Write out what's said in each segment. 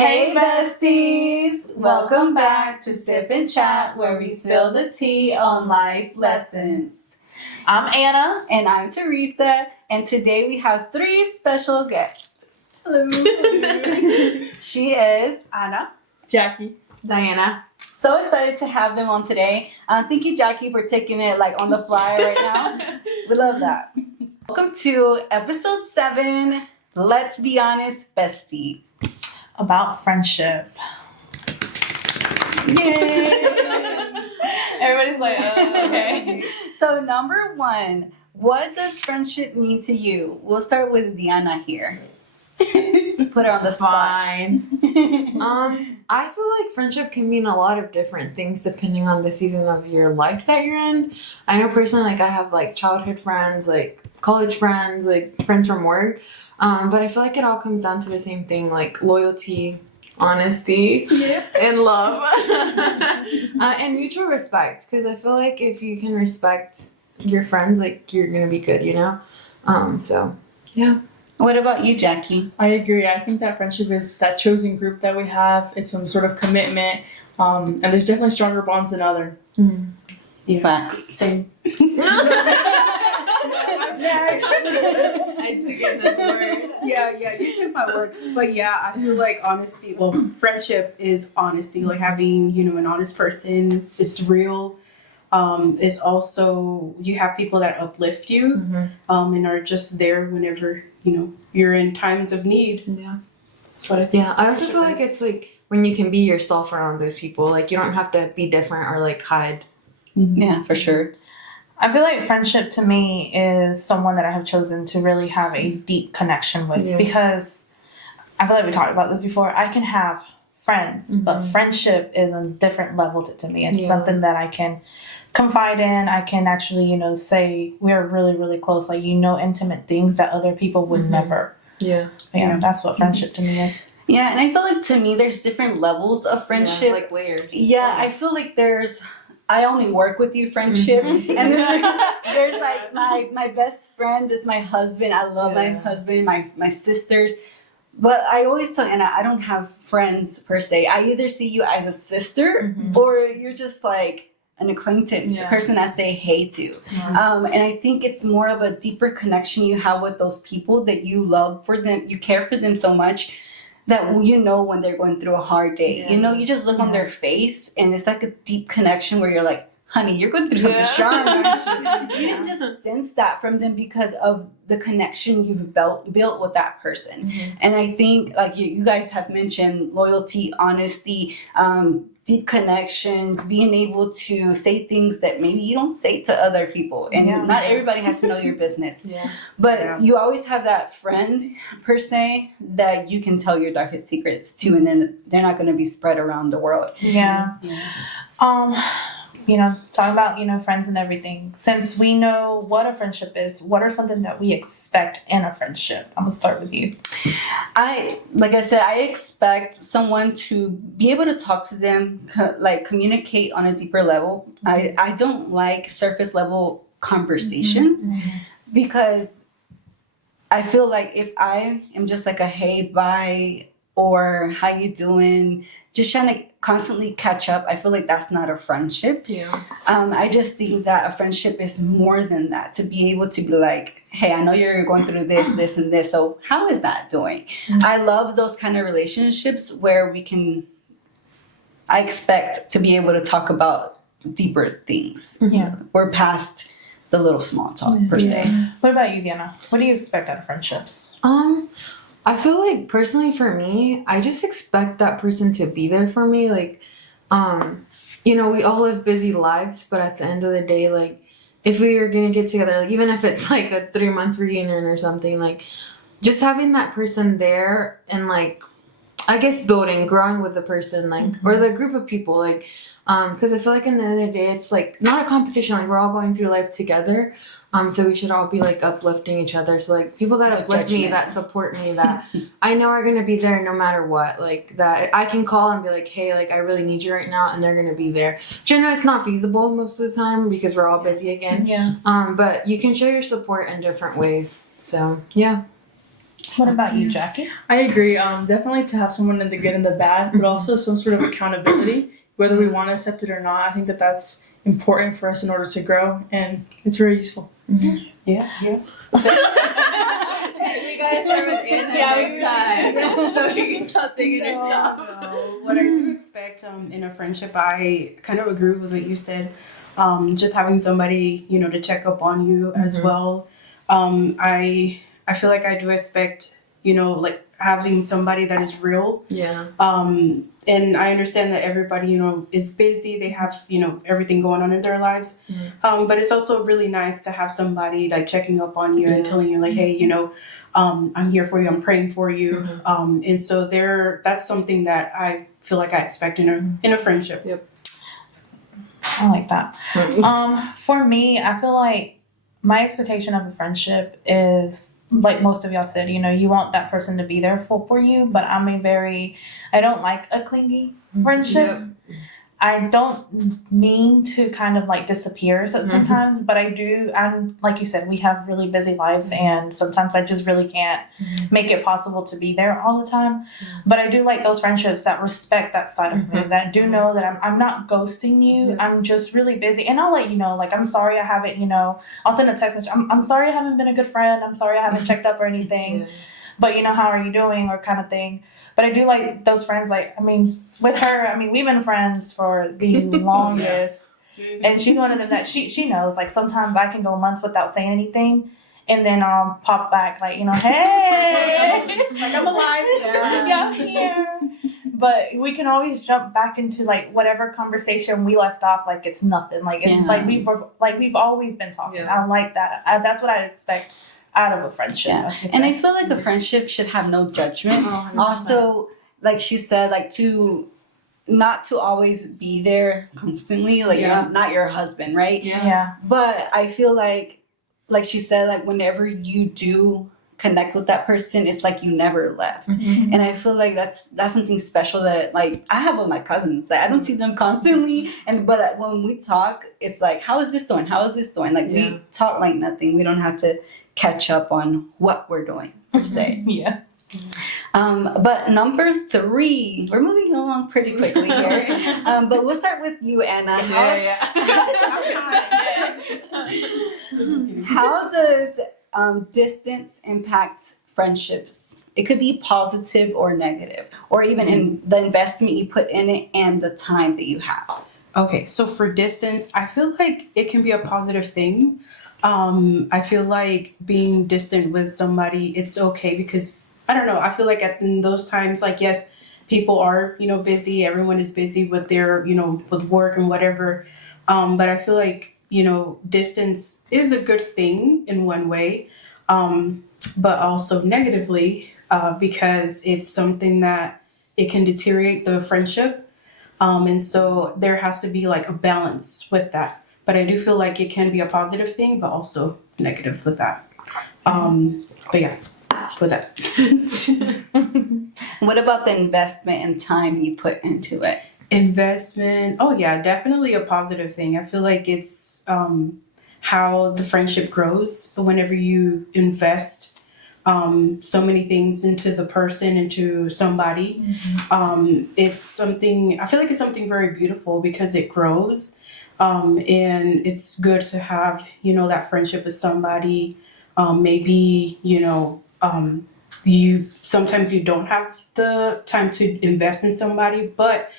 Hey besties! Welcome back to Sip and Chat, where we spill the tea on life lessons. I'm Anna. And I'm Teresa, and today we have three special guests. Hello! She is Anna, Jackie, Diana. So excited to have them on today. Thank you, Jackie, for taking it on the fly right now. We love that. Welcome to episode 7, Let's Be Honest, Bestie. About friendship. Yay! Everybody's like, okay. So number 1, what does friendship mean to you? We'll start with Diana here. Put her on the spot. Fine. I feel like friendship can mean a lot of different things depending on the season of your life that you're in. I know personally, I have childhood friends, college friends, friends from work. But I feel like it all comes down to the same thing, loyalty, honesty, and love, and mutual respect. Because I feel like if you can respect your friends, you're gonna be good, you know. So yeah. What about you, Jackie? I agree. I think that friendship is that chosen group that we have. It's some sort of commitment, and there's definitely stronger bonds than other. Mm. Yeah. Facts. Same. I took it as word. Yeah, you took my word. But yeah, I feel like honesty, friendship is honesty. Having, an honest person, it's real. It's also, you have people that uplift you, and are just there whenever, you're in times of need. Yeah. That's what I think. Yeah, I also feel like it's when you can be yourself around those people. You don't have to be different or hide. Yeah, for sure. I feel like friendship to me is someone that I have chosen to really have a deep connection with because I feel like we talked about this before. I can have friends, but friendship is a different level to me. It's something that I can confide in. I can actually, say we're really, really close. Intimate things that other people would never. Yeah. That's what friendship to me is. Yeah, and I feel like to me there's different levels of friendship. Yeah, layers. Yeah, I feel like there's I only work with you friendship. And then there's my best friend is my husband. I love my husband, my sisters. But I always tell Anna, I don't have friends per se. I either see you as a sister or you're just an acquaintance, a person I say hey to. And I think it's more of a deeper connection you have with those people that you love for them. You care for them so much that when they're going through a hard day. You just look on their face and it's a deep connection where you're like, honey, you're going through something strong. You can just sense that from them because of the connection you've built with that person. And I think you guys have mentioned loyalty, honesty, deep connections, being able to say things that maybe you don't say to other people. And not everybody has to know your business. But you always have that friend, per se, that you can tell your darkest secrets to, and then they're not going to be spread around the world. Talking about, friends and everything. Since we know what a friendship is, what are something that we expect in a friendship? I'm going to start with you. I expect someone to be able to talk to them, communicate on a deeper level. I don't like surface level conversations because I feel like if I am just a hey, bye, or how you doing, just trying to constantly catch up, I feel like that's not a friendship. I just think that a friendship is more than that, to be able to be hey, I know you're going through this and this, so how is that doing? I love those kind of relationships where I expect to be able to talk about deeper things. We're past the little small talk per se. What about you, Diana? What do you expect out of friendships? I feel like personally for me, I just expect that person to be there for me. We all live busy lives, but at the end of the day, if we are going to get together, even if it's a 3-month reunion or something, just having that person there and I guess growing with the person, or the group of people, because I feel like in the end of the day, it's not a competition. We're all going through life together. So we should all be uplifting each other. So people that uplift me, that support me, that I know are going to be there no matter what, that I can call and be hey, I really need you right now. And they're going to be there. Which I know it's not feasible most of the time because we're all busy again. But you can show your support in different ways. So, yeah. What about you, Jackie? I agree. Definitely to have someone in the good and the bad, but also some sort of accountability, whether we want to accept it or not. I think that that's important for us in order to grow, and it's very useful. Yeah. We gotta start with Anna next time, so we can stop taking her stuff. No. What I do expect in a friendship, I kind of agree with what you said. Just having somebody, to check up on you as well. I feel like I do expect, like having somebody that is real. Yeah. And I understand that everybody, is busy. They have, everything going on in their lives. But it's also really nice to have somebody like checking up on you and telling you like, hey, I'm here for you. I'm praying for you. And so that's something that I feel like I expect in a friendship. Yep. I like that. For me, I feel like my expectation of a friendship is, like most of y'all said, you want that person to be there for you, but I don't like a clingy friendship. Yep. I don't mean to kind of like disappear sometimes, but I do. And like you said, we have really busy lives, and sometimes I just really can't make it possible to be there all the time. But I do like those friendships that respect that side of me, that do know that I'm not ghosting you. I'm just really busy, and I'll let you know. Like, I'm sorry I haven't. I'll send a text message. I'm sorry I haven't been a good friend. I'm sorry I haven't checked up or anything. But how are you doing, or kind of thing. But I do like those friends. Like, with her, we've been friends for the longest, and she's one of them that she knows. Like, sometimes I can go months without saying anything, and then I'll pop back like, hey, Like, I'm alive. yeah, I'm here. But we can always jump back into like whatever conversation we left off, like it's nothing. Like it's like we've always been talking. I like that. That's what I expect out of a friendship. And I feel like a friendship should have no judgment. Also, like she said, like not to always be there constantly, like you're not your husband, right? Yeah. But I feel like she said, like whenever you do connect with that person, it's like you never left. And I feel like that's something special that like I have with my cousins. Like, I don't see them constantly, but when we talk, it's like, how is this doing? How is this doing? Like we talk like nothing. We don't have to catch up on what we're doing per se. Yeah. But number 3, we're moving along pretty quickly here. But we'll start with you, Anna. How does distance impact friendships? It could be positive or negative, or even in the investment you put in it and the time that you have. Okay, so for distance, I feel like it can be a positive thing. I feel like being distant with somebody, it's okay because, I don't know, I feel like in those times, like, yes, people are, busy. Everyone is busy with their, with work and whatever. But I feel like, distance is a good thing in one way, but also negatively, because it's something that it can deteriorate the friendship. And so there has to be like a balance with that. But I do feel like it can be a positive thing, but also negative with that. But yeah, with that. What about the investment and time you put into it? Investment. Oh yeah, definitely a positive thing. I feel like it's how the friendship grows. But whenever you invest so many things into the person, into somebody, it's something, I feel like it's something very beautiful because it grows. And it's good to have, that friendship with somebody. Maybe, sometimes you don't have the time to invest in somebody, but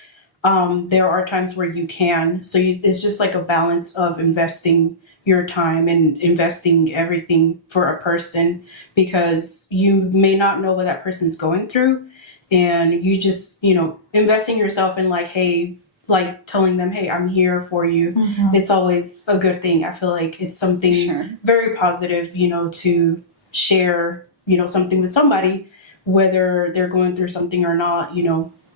there are times where you can. So it's just like a balance of investing your time and investing everything for a person, because you may not know what that person's going through. And you just, investing yourself in like, hey, like telling them, hey, I'm here for you. It's always a good thing. I feel like it's something very positive, to share, something with somebody, whether they're going through something or not,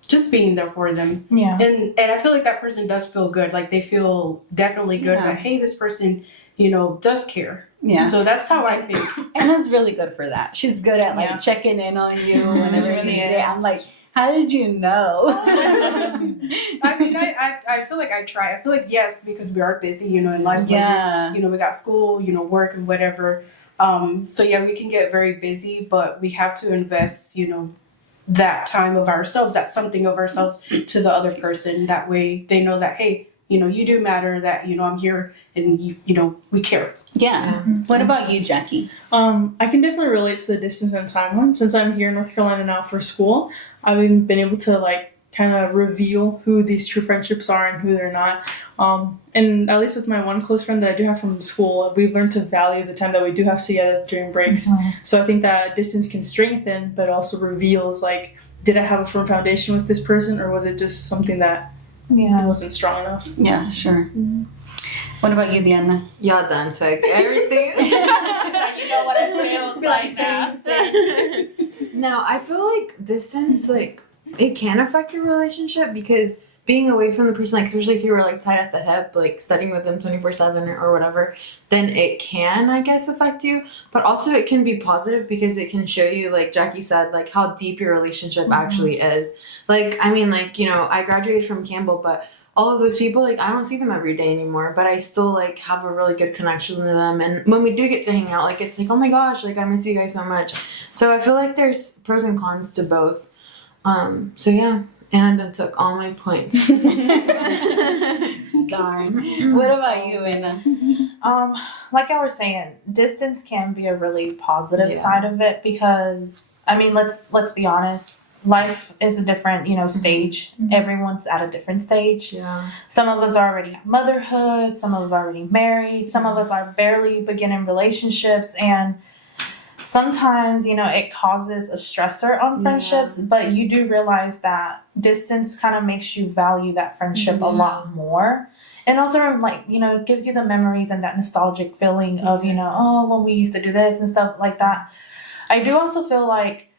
just being there for them. Yeah. And I feel like that person does feel good. Like they feel definitely good that, hey, this person, does care. Yeah. So that's how I think. Anna's really good for that. She's good at like checking in on you whenever you need it. I'm like, how did you know? I mean, I feel like I try. I feel like, yes, because we are busy, in life. Yeah. We got school, work and whatever. So yeah, we can get very busy, but we have to invest, that time of ourselves, that something of ourselves to the other person. That way they know that, hey, you do matter, that, I'm here and we care. Yeah. What about you, Jackie? I can definitely relate to the distance and time one. Since I'm here in North Carolina now for school, I've been able to kind of reveal who these true friendships are and who they're not. And at least with my one close friend that I do have from school, we've learned to value the time that we do have together during breaks. So I think that distance can strengthen, but also reveals, did I have a firm foundation with this person, or was it just something that wasn't strong enough? Yeah, sure. What about you, Diana? Y'all done took everything. You know what it feels like now. No, I feel like distance, it can affect a relationship, because being away from the person, especially if you were tied at the hip, studying with them 24/7 or whatever, then it can, I guess, affect you. But also it can be positive, because it can show you, like Jackie said, how deep your relationship actually is. I graduated from Campbell, but all of those people, I don't see them every day anymore, but I still have a really good connection with them. And when we do get to hang out, it's oh my gosh, I miss you guys so much. So I feel like there's pros and cons to both. So yeah, Anna took all my points. Darn. What about you, Anna? Like I was saying, distance can be a really positive side of it, because let's be honest, life is a different, stage. Everyone's at a different stage. Yeah. Some of us already have motherhood, some of us already married, some of us are barely beginning relationships, and sometimes, it causes a stressor on friendships, but you do realize that distance kind of makes you value that friendship a lot more. And also, it gives you the memories and that nostalgic feeling of, when we used to do this and stuff like that. I do also feel like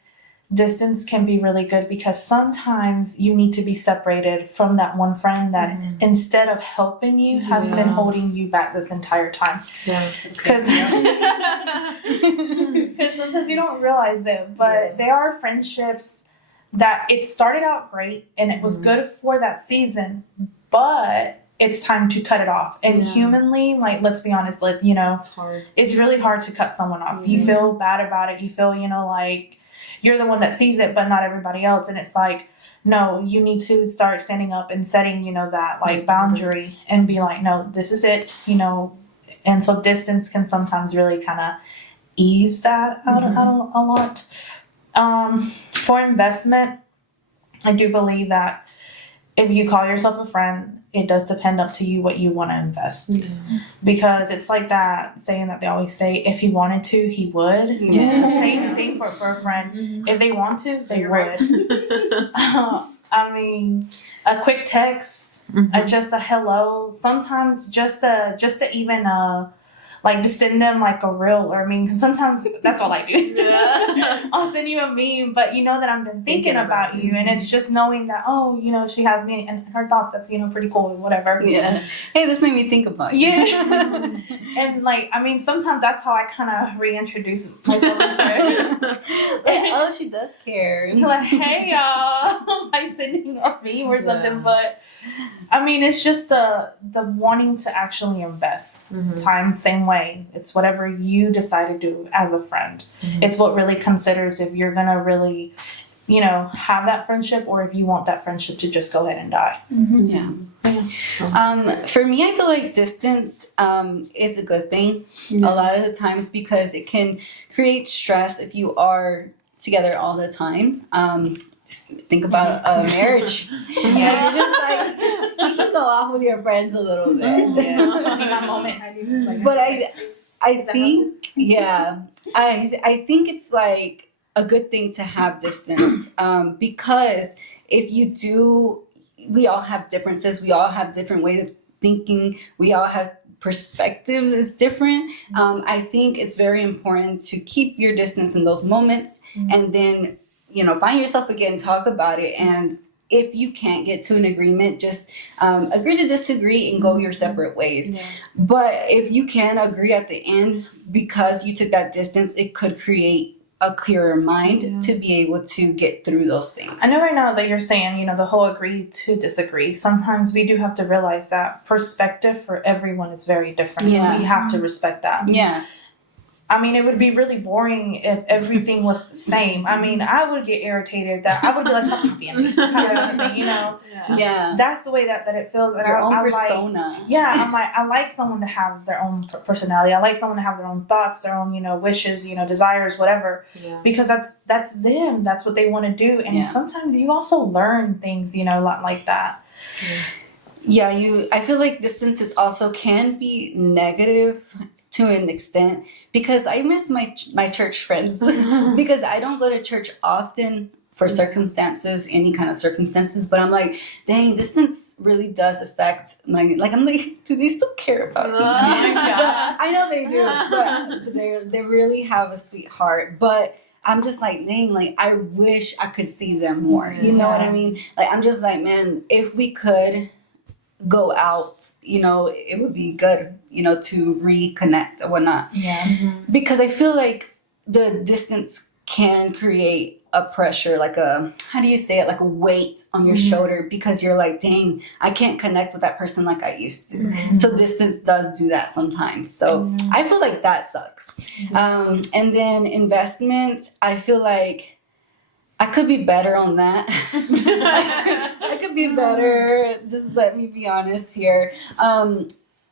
distance can be really good, because sometimes you need to be separated from that one friend that instead of helping you has been holding you back this entire time. Yeah. Because sometimes we don't realize it, but there are friendships that it started out great and it was good for that season, but it's time to cut it off. And humanly, let's be honest, It's hard. it's really hard to cut someone off. You feel bad about it. You feel, you're the one that sees it, but not everybody else. And it's no, you need to start standing up and setting, that boundary and be no, this is it, And so distance can sometimes really kind of ease that out a lot. For investment, I do believe that if you call yourself a friend, it does depend up to you what you want to invest. Because it's like that saying that they always say, if he wanted to, he would. Yeah. Same thing for a friend. If they want to, they would. A quick text, just a hello, sometimes just to even just send them a reel, or cause sometimes that's all I do. I'll send you a meme, but that I've been thinking about you, and it's just knowing that, she has me and her thoughts, that's pretty cool and whatever. Yeah. Hey, this made me think about you. Yeah. And sometimes that's how I kind of reintroduce myself into it. Oh, she does care. Hey y'all, by sending a meme or something, but it's just the wanting to actually invest time, same way. It's whatever you decide to do as a friend. It's what really considers if you're gonna really, have that friendship, or if you want that friendship to just go ahead and die. Yeah. For me, I feel like distance is a good thing a lot of the times, because it can create stress if you are together all the time. Think about a marriage. You're just you can go off with your friends a little bit. But I think, I think it's a good thing to have distance, because if you do, we all have differences. We all have different ways of thinking. We all have perspectives is different. I think it's very important to keep your distance in those moments, and then find yourself again, talk about it, and if you can't get to an agreement, just agree to disagree and go your separate ways. But if you can agree at the end, because you took that distance, it could create a clearer mind to be able to get through those things. I know right now that you're saying, the whole agree to disagree. Sometimes we do have to realize that perspective for everyone is very different. Yeah. We have to respect that. Yeah. I mean, it would be really boring if everything was the same. I mean, I would get irritated that I would be like, stop copying me, kind of thing, you know? Yeah. That's the way that it feels. And Your own I persona. I like someone to have their own personality. I like someone to have their own thoughts, their own, wishes, desires, whatever. Yeah. Because that's them. That's what they want to do. And sometimes you also learn things, a lot like that. Yeah, I feel like distances also can be negative to an extent, because I miss my church friends because I don't go to church often for circumstances, any kind of circumstances, but I'm like, dang, distance really does affect like I'm like, do they still care about me? But I know they do, but they really have a sweet heart. But I'm just like, dang, like I wish I could see them more. You know what I mean? Like I'm just like, man, if we could go out, it would be good, to reconnect or whatnot. Yeah. Because I feel like the distance can create a pressure, like how do you say it? Like a weight on your shoulder, because you're like, dang, I can't connect with that person like I used to. So distance does do that sometimes. So I feel like that sucks. And then investment, I feel like I could be better on that. I could be better. Just let me be honest here.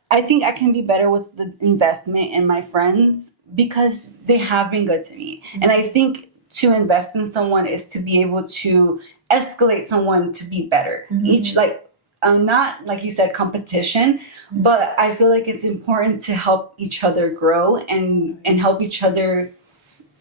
I think I can be better with the investment in my friends because they have been good to me. And I think to invest in someone is to be able to escalate someone to be better. Each, not like you said, competition, but I feel like it's important to help each other grow and help each other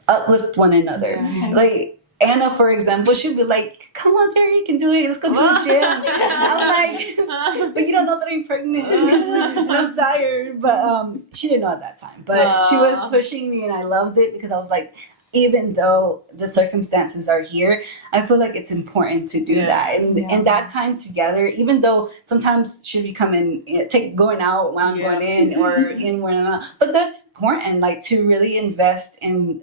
uplift one another. Like, Anna, for example, she'd be like, come on, Terry, you can do it. Let's go to the gym. I'm like, but you don't know that I'm pregnant. And I'm tired. But she didn't know at that time. But she was pushing me, and I loved it because I was like, even though the circumstances are here, I feel like it's important to do that. And that time together, even though sometimes she'd be going out when I'm going in or in when I'm out. But that's important, like to really invest in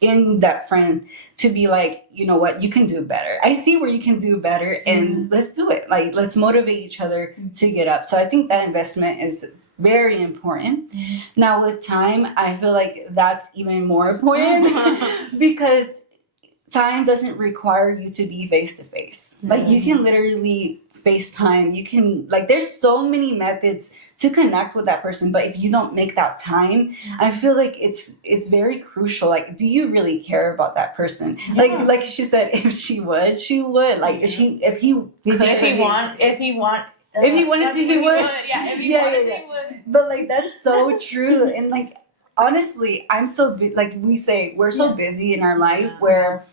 that friend, to be like, you know what, you can do better. I see where you can do better, and let's do it. Like, let's motivate each other to get up. So I think that investment is very important. Now with time, I feel like that's even more important because time doesn't require you to be face to face. Like you can literally FaceTime. You can there's so many methods to connect with that person, but if you don't make that time, I feel like it's very crucial. Like, do you really care about that person? Like she said, if she would, she would. Like if he wanted to, he would. Yeah, if he wanted to, he would. But that's so true. And honestly, I'm so we say we're so busy in our life where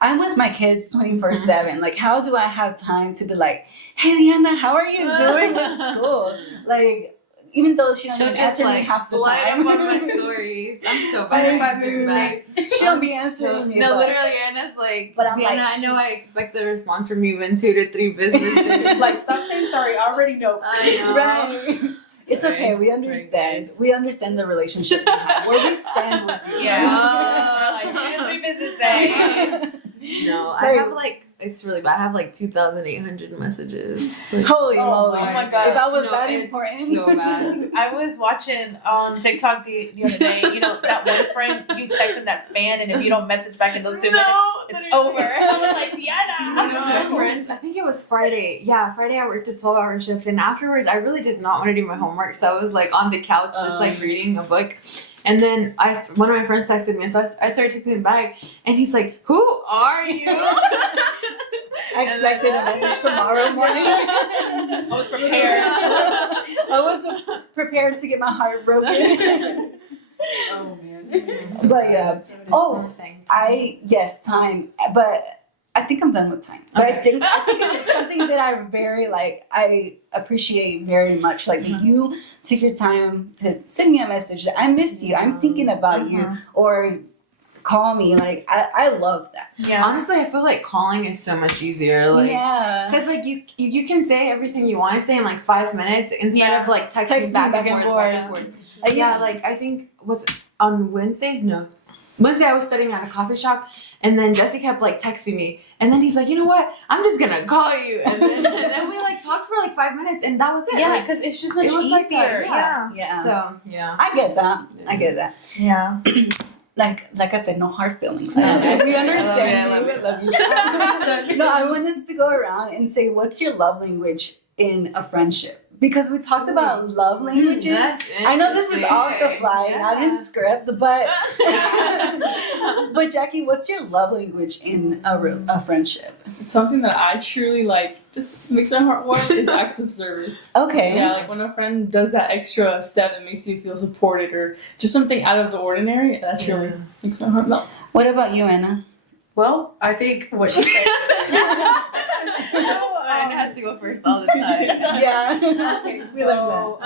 I'm with my kids 24/7. Like, how do I have time to be like, hey, Leanna, how are you doing with school? Like, even though she don't even answer me half the time. Slide up on my stories. I'm so bad. She don't be answering me. No, literally, Anna's like, but I'm Anna, I know I expect a response from you in 2 to 3 business days. Like, stop saying sorry. I already know. I know. Right. It's okay. We understand. We understand the relationship we have. Where we stand with you. Yeah. 2 to 3 business days. No, I have it's really bad. I have 2,800 messages. Holy moly. Oh my God. If that was No, that it's important. so bad. I was watching on TikTok the other day, that one friend, you texted that span, and if you don't message back in those 2 minutes, it's over. I was like, Diana. My friends, I think it was Friday. Yeah, Friday I worked a 12-hour shift, and afterwards I really did not want to do my homework, so I was on the couch just reading a book. And then one of my friends texted me, and so I started texting him back, and he's like, "Who are you?" I expected a message tomorrow morning. I was prepared. I was prepared to get my heart broken. Oh man. But yeah. Oh, yes, time. But I think I'm done with time. But I think it's something that I very I appreciate very much. You took your time to send me a message that I miss you. I'm thinking about you, or call me. I love that. Yeah. Honestly, I feel like calling is so much easier. Because you can say everything you want to say in 5 minutes instead of texting back and forth. I think was on Wednesday. No. Wednesday I was studying at a coffee shop, and then Jesse kept like texting me, and then he's like, you know what? I'm just gonna call you, and then we like talked for like 5 minutes, and that was it. Yeah, Like, because it's just much it was easier. like that, Yeah. Yeah. So yeah. I get that. I get that. Yeah. Like I said, no hard feelings. We understand. I love you. No, I want us to go around and say, what's your love language in a friendship? Because we talked about love languages. I know this is off the fly, not in script, but but Jackie, what's your love language in a friendship? Something that I truly like, just makes my heart warm, is acts of service. Okay. Yeah, like when a friend does that extra step that makes you feel supported, or just something out of the ordinary, that truly makes my heart melt. What about you, Anna? Well, I think what she said. Mine has to go first all the time. Yeah. Okay, We so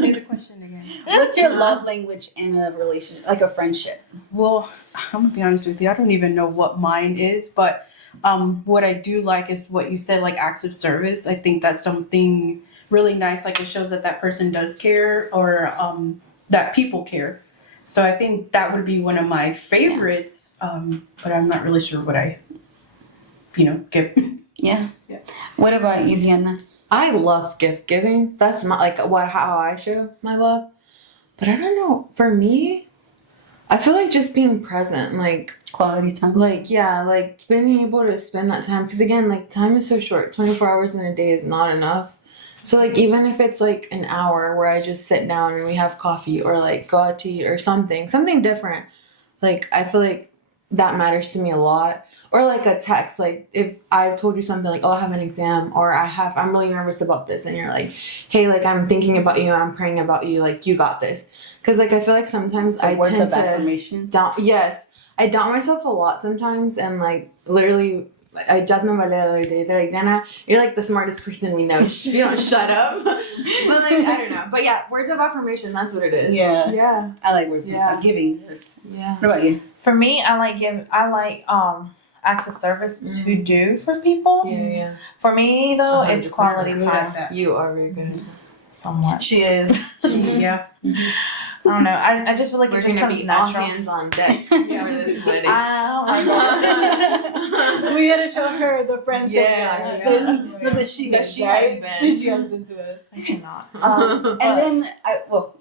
say the question again. What's your love language in a relationship, like a friendship? Well, I'm gonna be honest with you. I don't even know what mine is, but what I do like is what you said, like acts of service. I think that's something really nice. Like it shows that that person does care, or that people care. So I think that would be one of my favorites. But I'm not really sure what I, give. Yeah. Yeah. What about you, Diana? I love gift giving. That's my how I show my love. But I don't know. For me, I feel like just being present, like Quality time. like being able to spend that time. Because again, like time is so short. 24 hours in a day is not enough. So like even if it's like an hour where I just sit down and we have coffee, or like go out to eat or something different, like I feel like that matters to me a lot. Or like a text, like if I told you something like, oh, I have an exam, or I'm really nervous about this, and you're like, hey, like I'm thinking about you, I'm praying about you, like you got this. Because like I feel like sometimes So I words tend of to affirmation. I doubt myself a lot sometimes, and like literally I judged my Valera the other day. They're like, Dana, you're like the smartest person we know. You don't shut up. But like I don't know. But yeah, words of affirmation, that's what it is. Yeah. Yeah. I like words. Yeah. Giving words. Yeah. What about you? For me, I like acts of service to do for people. Yeah. For me though, it's 100% quality Good time. at that. You are very good. Somewhat. She is. Yeah. I don't know. I just feel like We're it just gonna comes be all natural. hands on deck for this wedding. Oh my god. We gotta show her the friends Yeah, that yeah. that she That has, she right? has been. She has been to us. I cannot. And then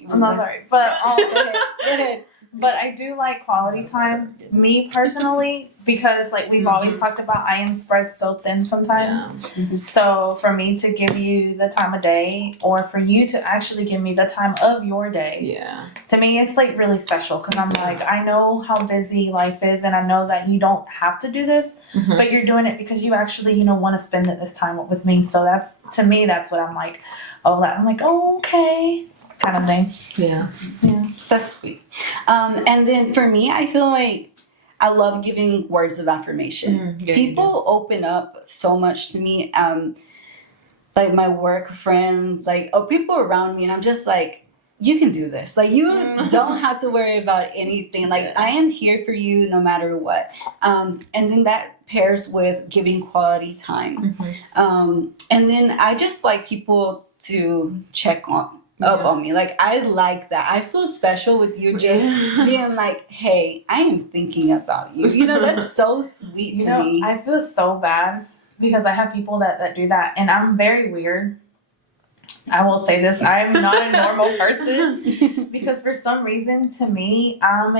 I'm not sorry, but Go ahead. but I do like quality time. Me personally, because like we've always talked about, I am spread so thin sometimes. So for me to give you the time of day, or for you to actually give me the time of your day, Yeah. to me it's like really special, because I'm like, I know how busy life is, and I know that you don't have to do this, but you're doing it because you actually want to spend this time with me. So that's, to me, that's what I'm like. I'm like, oh, okay, kind of thing. Yeah. Yeah. That's sweet. And then for me, I feel like I love giving words of affirmation. Yeah, People open up so much to me. Like my work friends, like people around me, and I'm just like, you can do this. Like you don't have to worry about anything. Like I am here for you no matter what. And then that pairs with giving quality time. And then I just like people to check up on me. Like I like that. I feel special with you just being like, hey, I am thinking about you. That's so sweet to me. I feel so bad because I have people that do that, and I'm very weird. I will say this, I'm not a normal person, because for some reason, to me, I'm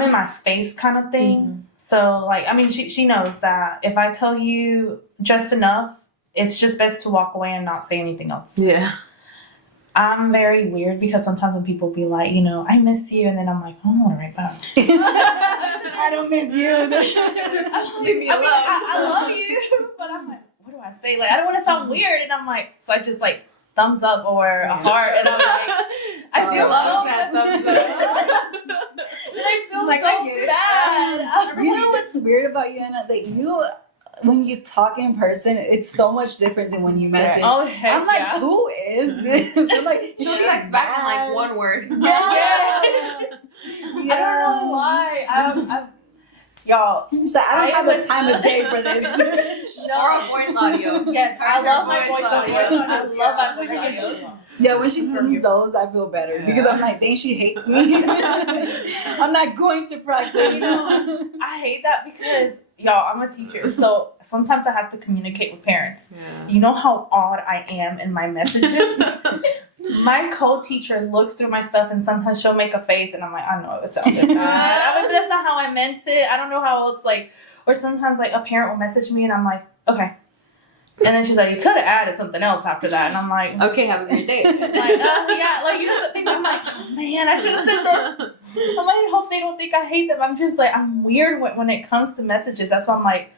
in my space kind of thing. So like, I mean, she knows that if I tell you just enough, it's just best to walk away and not say anything else. Yeah. I'm very weird, because sometimes when people be like, I miss you, and then I'm like, I don't want to write back. I don't miss you. Leave me alone. I love you, but I'm like, what do I say? Like, I don't want to sound weird, and I'm like, so I just like thumbs up or a heart, and I'm like, I feel loves so that thumbs up. and I feel Like, so I get it. bad. You know what's weird about you, Anna? That when you talk in person, it's so much different than when you message. Oh, heck I'm like, yeah. who is this? I'm like, She'll she's text back in mad. like one word. Yeah. I don't know why. Y'all. She's like, I don't have the time of day for this. Or a voice audio. Yes, I love my Voice voice audio. audio. I love my voice audio. Yeah, when she sends those, I feel better because I'm like, dang, she hates me. I'm not going to practice. I hate that because, y'all, I'm a teacher, so sometimes I have to communicate with parents. Yeah. You know how odd I am in my messages? My co-teacher looks through my stuff and sometimes she'll make a face and I'm like, I know it sounded bad. That's not how I meant it. I don't know how else, like, or sometimes like a parent will message me and I'm like, okay. And then she's like, you could have added something else after that. And I'm like, Okay, have a great day. like, yeah, like, you know, the things I'm like, oh man, I should have said that. I'm like, I hope they don't think I hate them. I'm just like, I'm weird when it comes to messages. That's why I'm like,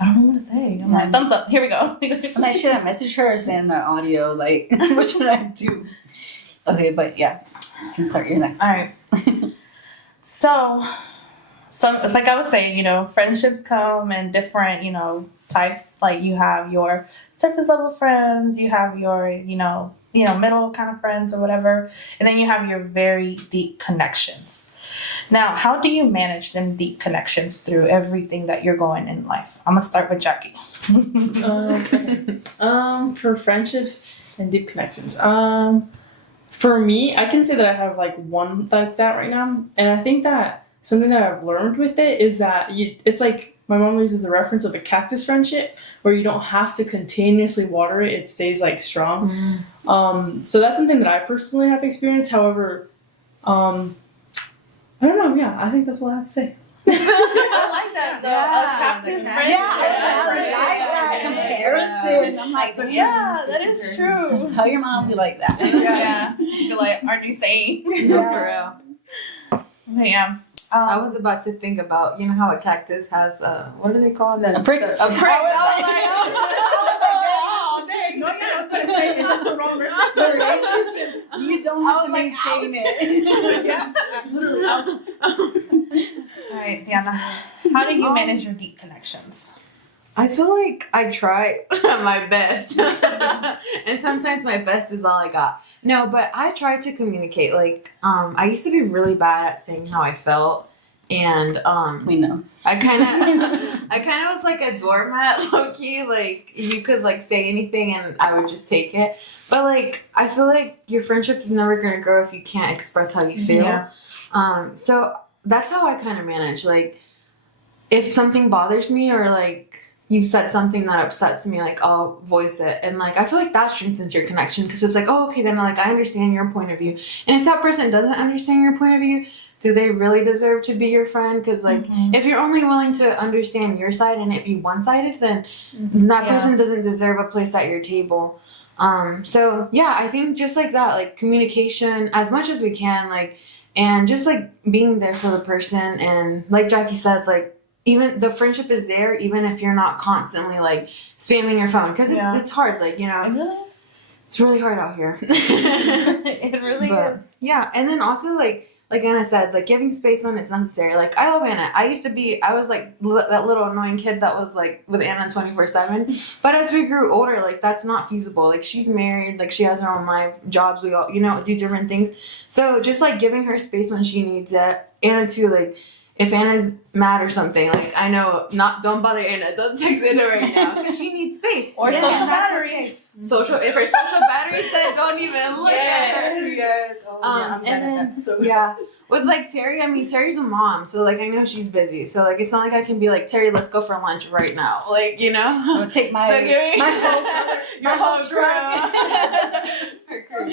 I don't know what to say. I'm like, thumbs up, here we go. I'm like, should I message her or send an audio? Like, what should I do? Okay, but yeah, you can start your next. All right. So it's like I was saying, you know, friendships come in different, you know, types. Like you have your surface level friends, you have your, you know, middle kind of friends or whatever, and then you have your very deep connections. Now, how do you manage them deep connections through everything that you're going in life? I'm gonna start with Jackie. For friendships and deep connections. For me, I can say that I have like one like that right now, and I think that something that I've learned with it is that it's like my mom uses the reference of a cactus friendship, where you don't have to continuously water it; it stays like strong. So that's something that I personally have experienced. However, I don't know. Yeah, I think that's all I have to say. I like that though. Yeah, A cactus the friendship. I like that comparison. I'm like, Yeah, that is true. Tell your mom you like that. Yeah, I feel like our new saying. No, for real. But yeah. I was about to think about, you know how a cactus has what do they call it? A prick. A prick. Oh, dang. No, yeah, I was going to say, it's just the wrong reference. The relationship, you don't have to maintain it. Yeah, literally. Ouch. All right, Diana. How do you manage your deep connections? I feel like I try my best. And sometimes my best is all I got. No, but I try to communicate. Like, I used to be really bad at saying how I felt. And We know. I kind of was like a doormat, low key. Like you could like say anything and I would just take it. But like I feel like your friendship is never gonna grow if you can't express how you feel. Yeah. So that's how I kind of manage. Like if something bothers me or like you've said something that upsets me, like I'll voice it. And like I feel like that strengthens your connection because it's like, oh, okay, then like I understand your point of view. And if that person doesn't understand your point of view, do they really deserve to be your friend? Because like if you're only willing to understand your side and it be one-sided, then that person doesn't deserve a place at your table. So yeah, I think just like that, like communication as much as we can, like, and just like being there for the person. And like Jackie said, like even the friendship is there even if you're not constantly like spamming your phone because it's hard, like, you know. It really is. It's really hard out here. It really is. Yeah, and then also like Anna said, like giving space when it's necessary. Like I love Anna. I was like that little annoying kid that was like with Anna 24/7. But as we grew older, like that's not feasible. Like she's married, like she has her own life, jobs. We all, you know, do different things. So just like giving her space when she needs it. Anna too, like if Anna's mad or something, like I know, don't bother Anna. Don't text Anna right now because she needs space Or social battery. Okay. If her social battery said, don't even look at her. Yes. Oh, yeah, I'm And bad then, at that. So. yeah, with like Terry, I mean Terry's a mom, so like I know she's busy, so like it's not like I can be like, Terry, let's go for lunch right now, like, you know. I'm gonna take my So give me my whole her crew.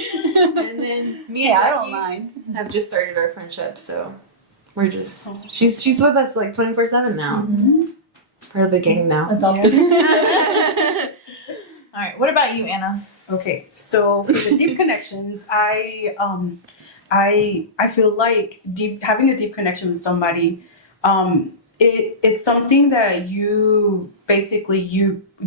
And then me and I don't Jackie mind. have just started our friendship, so we're just she's with us like 24/7 now. Part of the gang now. Adopted. All right. What about you, Anna? Okay, so for the deep connections, I feel like having a deep connection with somebody, it's something that you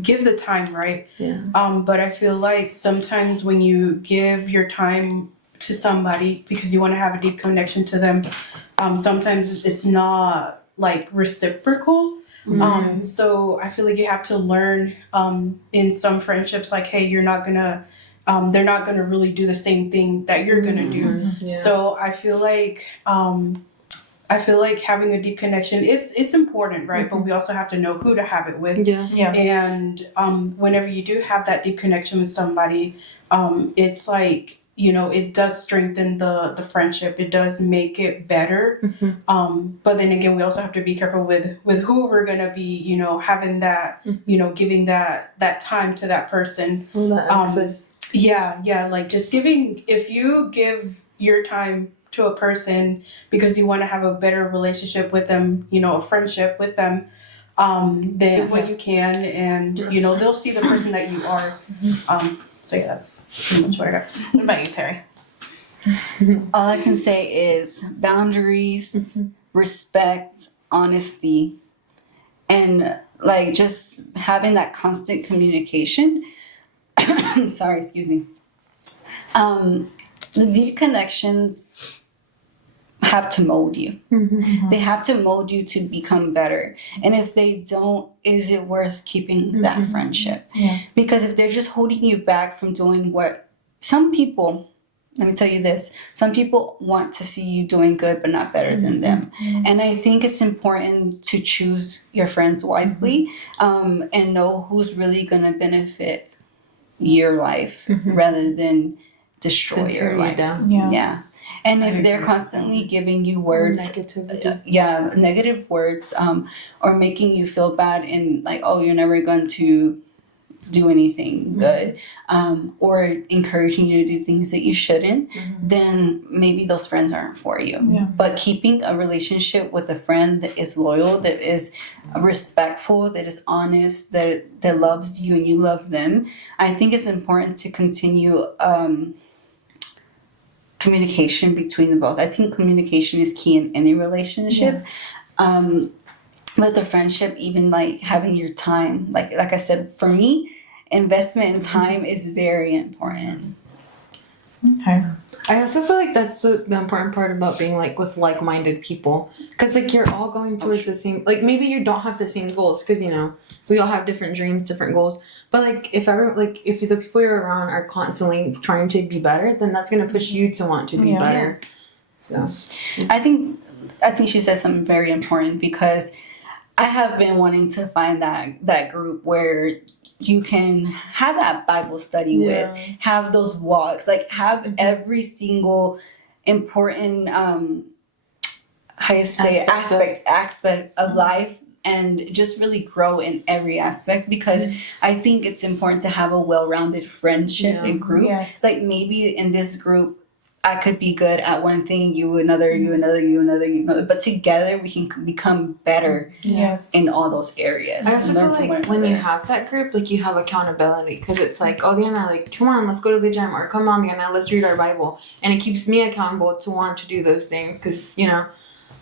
give the time, right? Yeah. But I feel like sometimes when you give your time to somebody because you want to have a deep connection to them, sometimes it's not like reciprocal. So I feel like you have to learn in some friendships, like, hey, they're not gonna really do the same thing that you're gonna do. Yeah. So I feel like having a deep connection, it's important, right? But we also have to know who to have it with. Yeah. Yeah. And whenever you do have that deep connection with somebody, it's like, you know, it does strengthen the friendship. It does make it better. But then again, we also have to be careful with who we're gonna be, you know, having that, you know, giving that time to that person. All that access. Yeah, like just giving, if you give your time to a person because you want to have a better relationship with them, you know, a friendship with them, then do what you can, and you know, they'll see the person that you are. So yeah, that's pretty much what I got. What about you, Terry? All I can say is boundaries, respect, honesty, and like just having that constant communication. Sorry, excuse me. The deep connections have to mold you. They have to mold you to become better. And if they don't, is it worth keeping that friendship? Yeah. Because if they're just holding you back from doing what some people, let me tell you this, some people want to see you doing good but not better than them. And I think it's important to choose your friends wisely, and know who's really going to benefit your life rather than destroy Then your tear you life. down. Yeah. And if they're constantly giving you words, Negativity. negative words, or making you feel bad and like, oh, you're never going to do anything good, or encouraging you to do things that you shouldn't, then maybe those friends aren't for you. Yeah. But keeping a relationship with a friend that is loyal, that is respectful, that is honest, that loves you and you love them, I think it's important to continue communication between the both. I think communication is key in any relationship. But the friendship, even like having your time, like I said, for me, investment in time is very important. Okay. I also feel like that's the important part about being like with like-minded people, because like you're all going towards the same, like maybe you don't have the same goals, because you know we all have different dreams, different goals, but like if the people you're around are constantly trying to be better, then that's going to push you to want to be better. So I think she said something very important, because I have been wanting to find that group where you can have that Bible study with, have those walks, like have every single important aspect of life, and just really grow in every aspect, because I think it's important to have a well-rounded friendship and group. Yes. Like maybe in this group I could be good at one thing, you another, but together we can become better in all those areas. I also feel like when you have that group, like you have accountability, because it's like, oh, Diana, like, come on, let's go to the gym, or come on, Diana, let's read our Bible, and it keeps me accountable to want to do those things, because you know,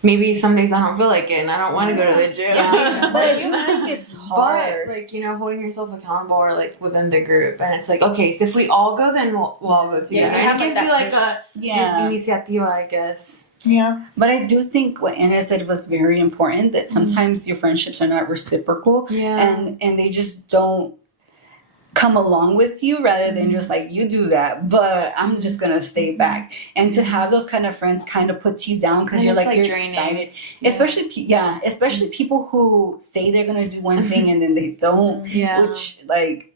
maybe some days I don't feel like it and I don't want to go to the gym. But I do think it's hard. But like, you know, holding yourself accountable, or like within the group, and it's like, okay, so if we all go, then we'll all go together. And it gives you like a iniciativa, I guess. Yeah. But I do think what Anna said was very important, that sometimes your friendships are not reciprocal, and they just don't come along with you, rather than just like, you do that, but I'm just gonna stay back. And to have those kind of friends kind of puts you down, because you're like you're draining. Excited, especially people who say they're gonna do one thing and then they don't, which like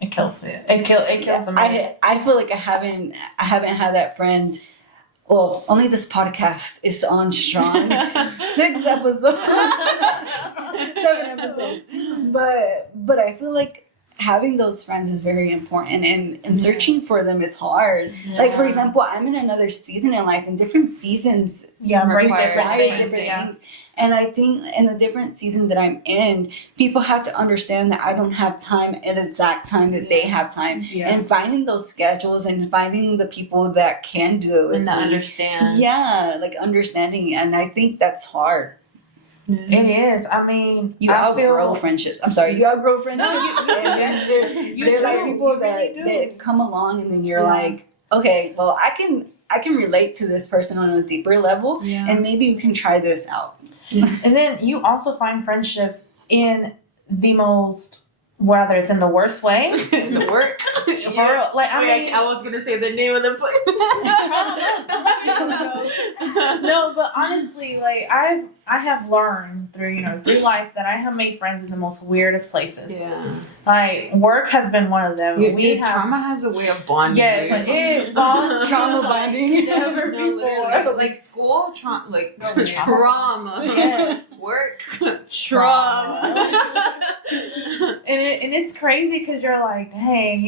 it kills me. It kills me. I feel like I haven't had that friend. Well, only this podcast is on strong. 6 episodes, 7 episodes, but I feel like having those friends is very important, and searching for them is hard. Like, for example, I'm in another season in life, and different seasons bring different things. And I think in the different season that I'm in, people have to understand that I don't have time at exact time that they have time. And finding those schedules and finding the people that can do it with and that understand. Like understanding. And I think that's hard. It is. I mean, you outgrow friendships. I'm sorry, you outgrow friendships. There's like people that come along, and then you're like, okay, well, I can relate to this person on a deeper level, and maybe we can try this out. And then you also find friendships in the most, whether it's in the worst way, the work, For real. Like, I mean, I was gonna say the name of the place. no, but honestly, like I have learned through through life that I have made friends in the most weirdest places. Yeah. Like work has been one of them. Trauma has a way of bonding. Yes, like it bonds Trauma bonding. never No, before. literally. So like school, trauma. Yes. Work, Trauma. And it's crazy because you're like, dang,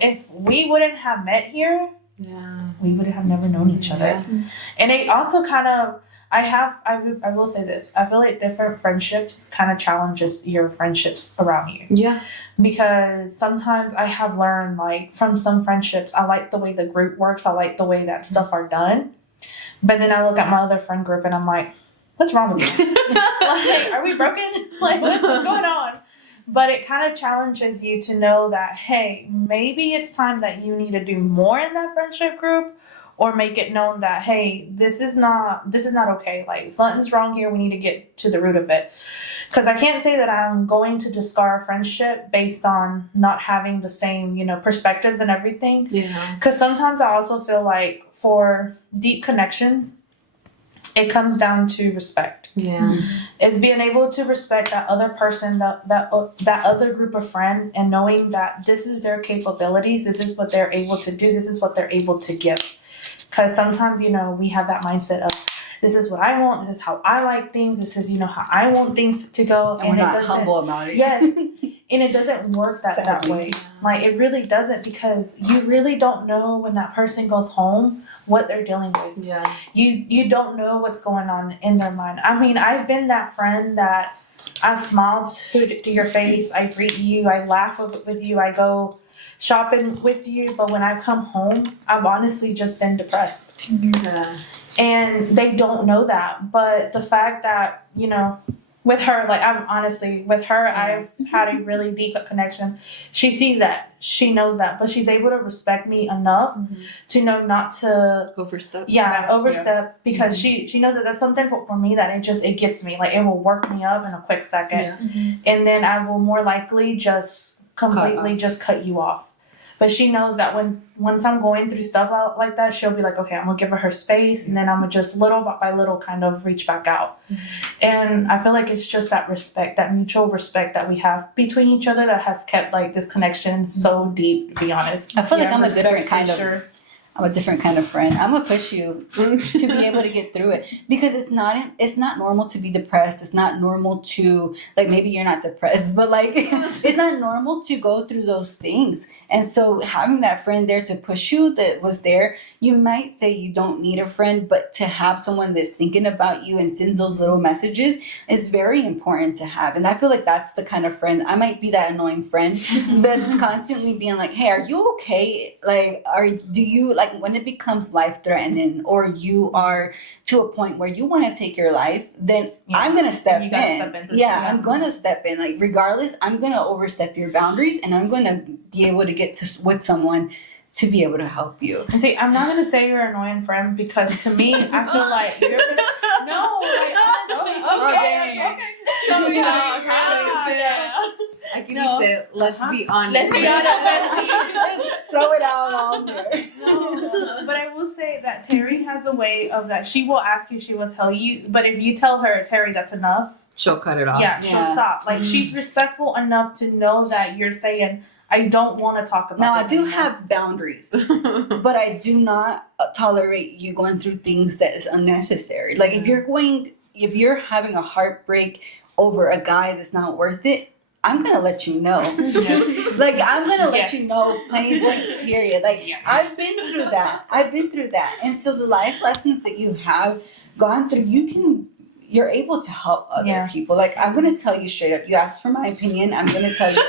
if we wouldn't have met here, Yeah. we would have never known each other. Yeah. And it also kind of, I will say this, I feel like different friendships kind of challenges your friendships around you. Yeah. Because sometimes I have learned, like, from some friendships, I like the way the group works, I like the way that stuff are done. But then I look at my other friend group and I'm like, what's wrong with you? Like, are we broken? Like, what's going on? But it kind of challenges you to know that, hey, maybe it's time that you need to do more in that friendship group, or make it known that, hey, this is not okay. Like, something's wrong here. We need to get to the root of it. Because I can't say that I'm going to discard a friendship based on not having the same, perspectives and everything. Yeah. Because sometimes I also feel like for deep connections, it comes down to respect. Yeah. Is being able to respect that other person, that other group of friend, and knowing that this is their capabilities, this is what they're able to do, this is what they're able to give. Because sometimes, we have that mindset of, this is what I want, this is how I like things, this is, how I want things to go. And we're not humble about it. Yes. And it doesn't work that way. Like, it really doesn't, because you really don't know when that person goes home what they're dealing with. Yeah. You don't know what's going on in their mind. I mean, I've been that friend that I smile to your face, I greet you, I laugh with you, I go shopping with you, but when I come home, I've honestly just been depressed. Yeah. And they don't know that. But the fact that, with her, like, I've had a really deep connection. She sees that. She knows that. But she's able to respect me enough to know not to Overstep. Yeah, overstep. Because she knows that that's something for me that it gets me. Like, it will work me up in a quick second. Yeah. And then I will more likely just completely just cut you off. But she knows that once I'm going through stuff like that, she'll be like, okay, I'm going to give her space. And then I'm going to just little by little kind of reach back out. And I feel like it's just that respect, that mutual respect that we have between each other that has kept, like, this connection so deep, to be honest. I feel like I'm a different kind of friend. I'm gonna push you to be able to get through it, because it's not normal to be depressed. It's not normal to, like, maybe you're not depressed, but, like, it's not normal to go through those things. And so having that friend there to push you, that was there, you might say you don't need a friend, but to have someone that's thinking about you and sends those little messages is very important to have. And I feel like that's the kind of friend. I might be that annoying friend that's constantly being like, hey, are you okay? Like, do you, like, when it becomes life-threatening, or you are to a point where you want to take your life, then I'm going to step in. I'm going to step in. Like, regardless, I'm going to overstep your boundaries, and I'm going to be able to get with someone to be able to help you. And see, I'm not going to say you're an annoying friend, because to me, I feel like you're just, no, like, honestly. Okay. So we I can use it. Let's be honest. Let's be honest. Throw it out on there. No, but I will say that Terry has a way of that. She will ask you, she will tell you, but if you tell her, Terry, that's enough, she'll cut it off. Yeah, she'll stop. Like, she's respectful enough to know that you're saying, I don't want to talk about now, this I do anymore. have boundaries, but I do not tolerate you going through things that is unnecessary. Like, if you're having a heartbreak over a guy that's not worth it, I'm going to let you know. Yes. Like, I'm going to let Yes. you know, plain blank, period. Like, Yes. I've been through that. And so the life lessons that you have gone through, you're able to help other people. Like, I'm going to tell you straight up. You asked for my opinion. I'm going to tell you.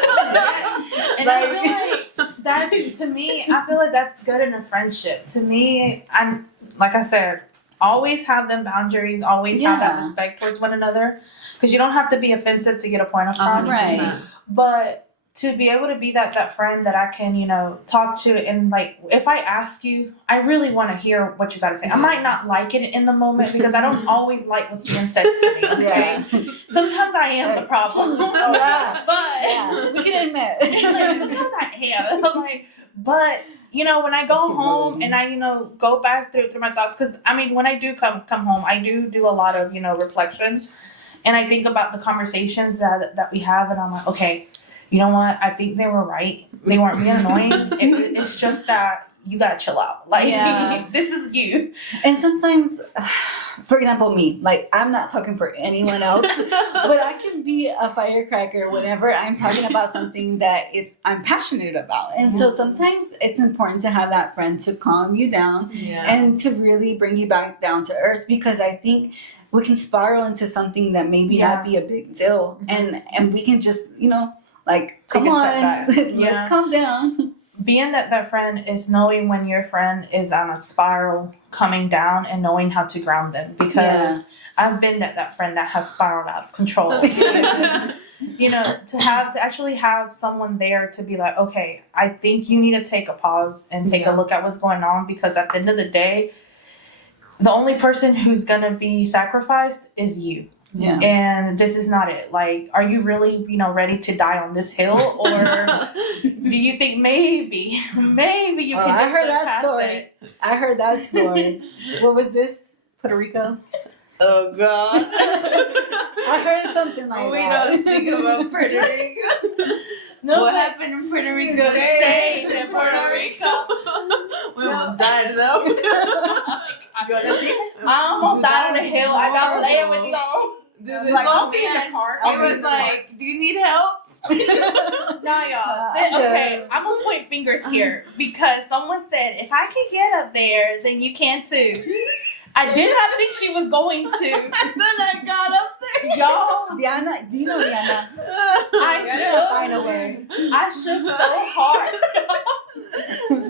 And I feel like that's, to me, I feel like that's good in a friendship. To me, I'm, like I said, always have them boundaries, always have that respect towards one another. Because you don't have to be offensive to get a point across. Right. But to be able to be that friend that I can, talk to, and, like, if I ask you, I really want to hear what you got to say. I might not like it in the moment, because I don't always like what's being said to me. Okay. Sometimes I am the problem. Oh, yeah. But we can admit. like, sometimes I am. Like, But when I go home Humility. and I go back through my thoughts, because I mean, when I do come home, I do a lot of reflections, and I think about the conversations that we have, and I'm like, okay, you know what? I think they were right. They weren't being annoying. It's just that you gotta chill out. Like, Yeah. this is you. And sometimes, for example, me, like, I'm not talking for anyone else, but I can be a firecracker whenever I'm talking about something that I'm passionate about. And so sometimes it's important to have that friend to calm you down and to really bring you back down to earth, because I think we can spiral into something that maybe not be a big deal. And we can just, like, Take come a step on, back. let's calm down. Being that friend is knowing when your friend is on a spiral coming down and knowing how to ground them, because I've been that friend that has spiraled out of control. To actually have someone there to be like, okay, I think you need to take a pause and take a look at what's going on, because at the end of the day, the only person who's gonna be sacrificed is you. Yeah. And this is not it. Like, are you really, ready to die on this hill? Or do you think maybe you can just I heard look that past story. it? I heard that story. What was this? Puerto Rico? Oh God. I heard something like We that. don't speak about Puerto Rico. No, What but happened in Puerto Rico stays in Puerto Puerto Rico. We almost died though. I almost died on the hill. I got laying with y'all. Dude, this Like, old I'll be in the man, car. he was like, "Do you need help?" Nah, y'all. Okay, I'm gonna point fingers here, because someone said, if I can get up there, then you can too. I did not think she was going to. And then I got up there. Y'all, Diana, do you know Diana? Find a way. I shook so hard.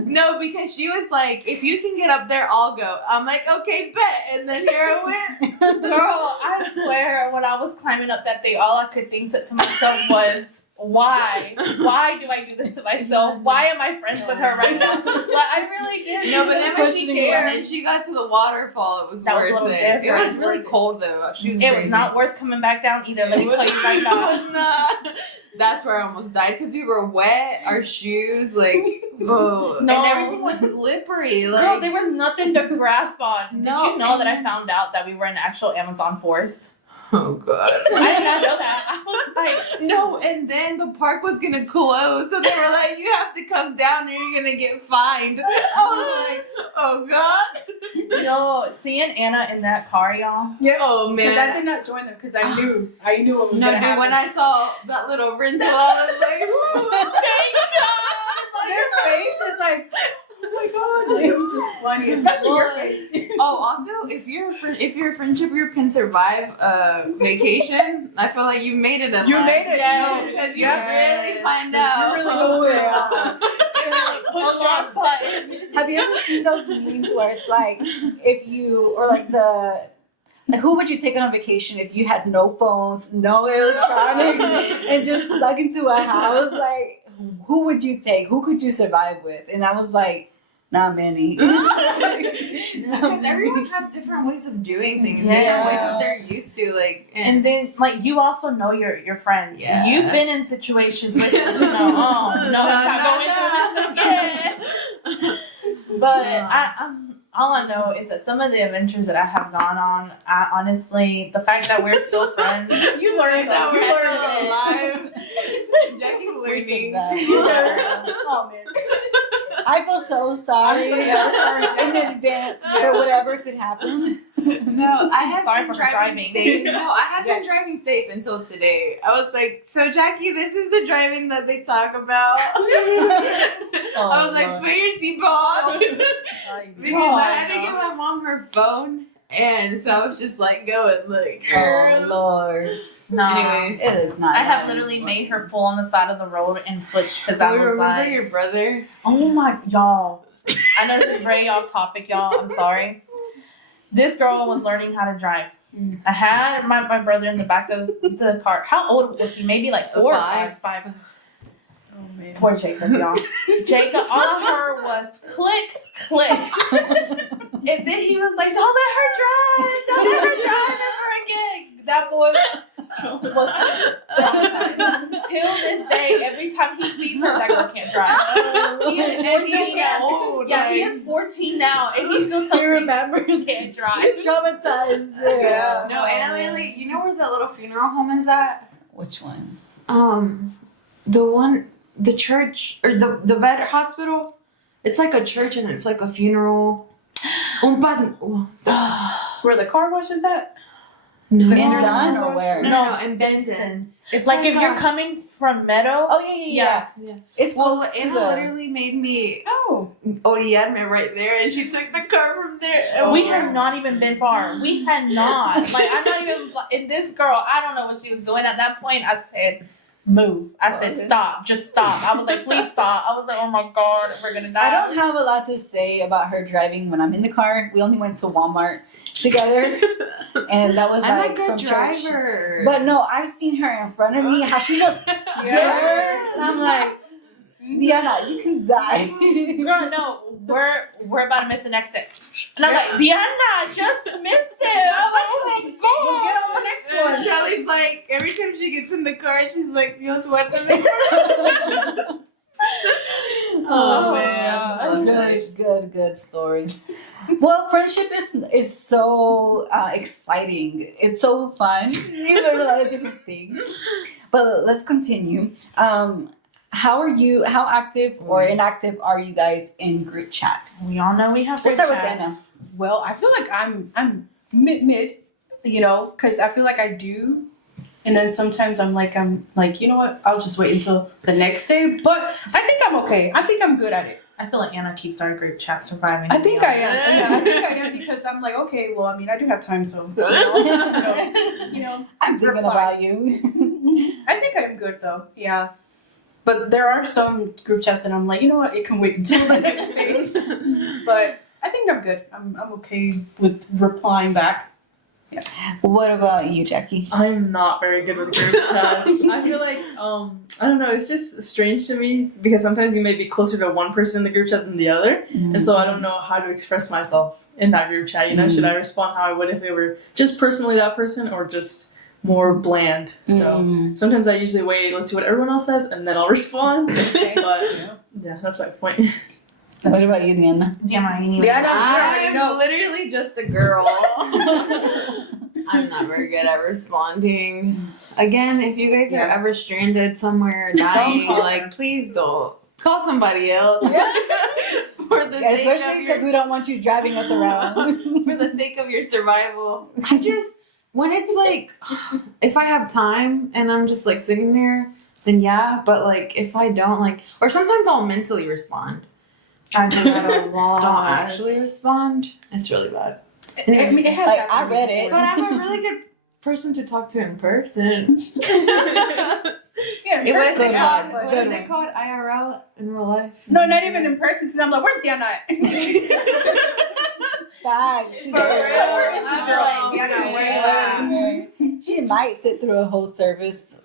No, because she was like, "If you can get up there, I'll go." I'm like, "Okay, bet." And then here I went. Girl, I swear, when I was climbing up that thing, all I could think to myself was, why? Why do I do this to myself? Why am I friends with her right now? Like, I really did. No, but then when she Questioning came, why. then she got to the waterfall. It was That was a worth little it. different. It was really cold though. She was It crazy. was not worth coming back down either. Let me tell you right It now. was not. That's where I almost died, because we were wet. Our shoes, like, oh, and No. everything was slippery. Like, Girl, there was nothing to grasp on. Did No, you know that I and- found out that we were in the actual Amazon forest? oh god. I did not know that. I was like, No, and then the park was gonna close, so they were like, "You have to come down, or you're gonna get fined." I was like, "Oh god." no, seeing Anna in that car, y'all. Yeah. Oh Because I man. did not join them because I knew what was No, gonna dude. happen. When I saw that little rental, I was like, Their face is like, oh my god, it was just funny, especially your face. "Oh, also, if your friendship group can survive a vacation, I feel like you made it in You life. made it. Yes. Because you Yes. really find You out. really Oh, go yeah. Push that button. Have you ever seen those memes where it's like, if you, or like like, who would you take on a vacation if you had no phones, no electronics, and just stuck into a house? Like, who would you take? Who could you survive with? And I was like, not many. Because everyone has different ways of doing things, different Yeah. ways that they're used to. Like, And then, like, you also know your friends. Yeah. You've been in situations with them to know, oh, no, I'm not going through this again. But all I know is that some of the adventures that I have gone on, honestly, the fact that we're still friends. You learned that you we're learned still alive. Jackie's learning. You learned. Oh man. I feel so sorry in advance for whatever could happen. No, I have Sorry been for driving driving. safe. No, I have Yes. been driving safe until today. I was like, "So Jackie, this is the driving that they talk about." I was like, Lord. "Put your seatbelt on," because Oh, I had to I give know. my mom her phone, and so I was just like going like, Oh Lord. No. Anyways, It is not. I have that literally anymore. made her pull on the side of the road and switch because I we was remember like, your brother. oh my, y'all. I know this is very off topic, y'all. I'm sorry. This girl was learning how to drive. I had my brother in the back of the car. How old was he? Maybe like 4 or 5. Oh man. Poor Jacob, y'all. Jacob, all I heard was click, click. And then he was like, don't let her drive. Don't let her drive ever again. That boy was traumatized. Till this day, every time he sees her, that girl can't drive. He is And 14 now, and he still tells He me remembers. he can't drive. Traumatized. Yeah. No, and I literally, you know where the little funeral home is at? Which one? The church or the vet hospital. It's like a church and it's like a funeral. Where the car wash is at? No, In Dunn or where? No, in Benson. It's Like if you're coming from Meadow. Oh yeah. It's Well, close to Anna the- literally made me Oh. Odiadme right there, and she took the car from there. And We had not even been far. We had not. Like, I'm not even. And this girl, I don't know what she was doing at that point. I said, move. I said, stop. Just stop. I was like, please stop. I was like, oh my God, we're going to die. I don't have a lot to say about her driving when I'm in the car. We only went to Walmart together, and that was I'm like a good from church. driver. But no, I've seen her in front of me. How she just swerves, and I'm like, Diana, you can die. Girl, no, we're about to miss an exit. And I'm like, Diana, just miss it. I'm like, oh my God. We'll get on the next one. Charlie's like, every time she gets in the car, she's like, Dios muerto. Oh man. Good stories. Well, friendship is so exciting. It's so fun. You learn a lot of different things. But let's continue. How active or inactive are you guys in group chats? We all know we have Let's group start with chats. Anna. Well, I feel like I'm mid, you know, because I feel like I do, and then sometimes I'm like, you know what? I'll just wait until the next day. But I think I'm okay. I think I'm good at it. I feel like Anna keeps our group chat surviving. I think I am. Yeah, I think I am because I'm like, okay, well, I mean, I do have time, so you know, I'm just thinking reply. about you. I think I'm good though. Yeah. But there are some group chats that I'm like, you know what, it can wait until the next day. But I think I'm good. I'm okay with replying back. Yeah. What about you, Jackie? I'm not very good with group chats. I feel like I don't know, it's just strange to me because sometimes you may be closer to one person in the group chat than the other. And so I don't know how to express myself in that group chat. You know, should I respond how I would if it were just personally that person or just more bland? So sometimes I usually wait, let's see what everyone else says, and then I'll respond. But yeah, that's my point. What about you, Diana? Diana, you need I'm literally just a girl. I'm not very good at responding. Again, if you guys are ever stranded somewhere dying, like, please don't. Call somebody else. For the sake Especially of because we don't want you driving us around. for the sake of your survival. I just, when it's like, if I have time and I'm just like sitting there, then yeah. But like, if I don't, like, or sometimes I'll mentally respond. I do that a lot. Don't actually respond. It's really bad. I mean, it has Like, happened I read it. But I'm a really good person to talk to in person. Yeah, What is Good it one. called? but- What is it called? IRL in real life? No, not even in person. Because I'm like, where's Diana at? Facts. She For does. real? I'm like, Diana, where you at? She might sit through a whole service.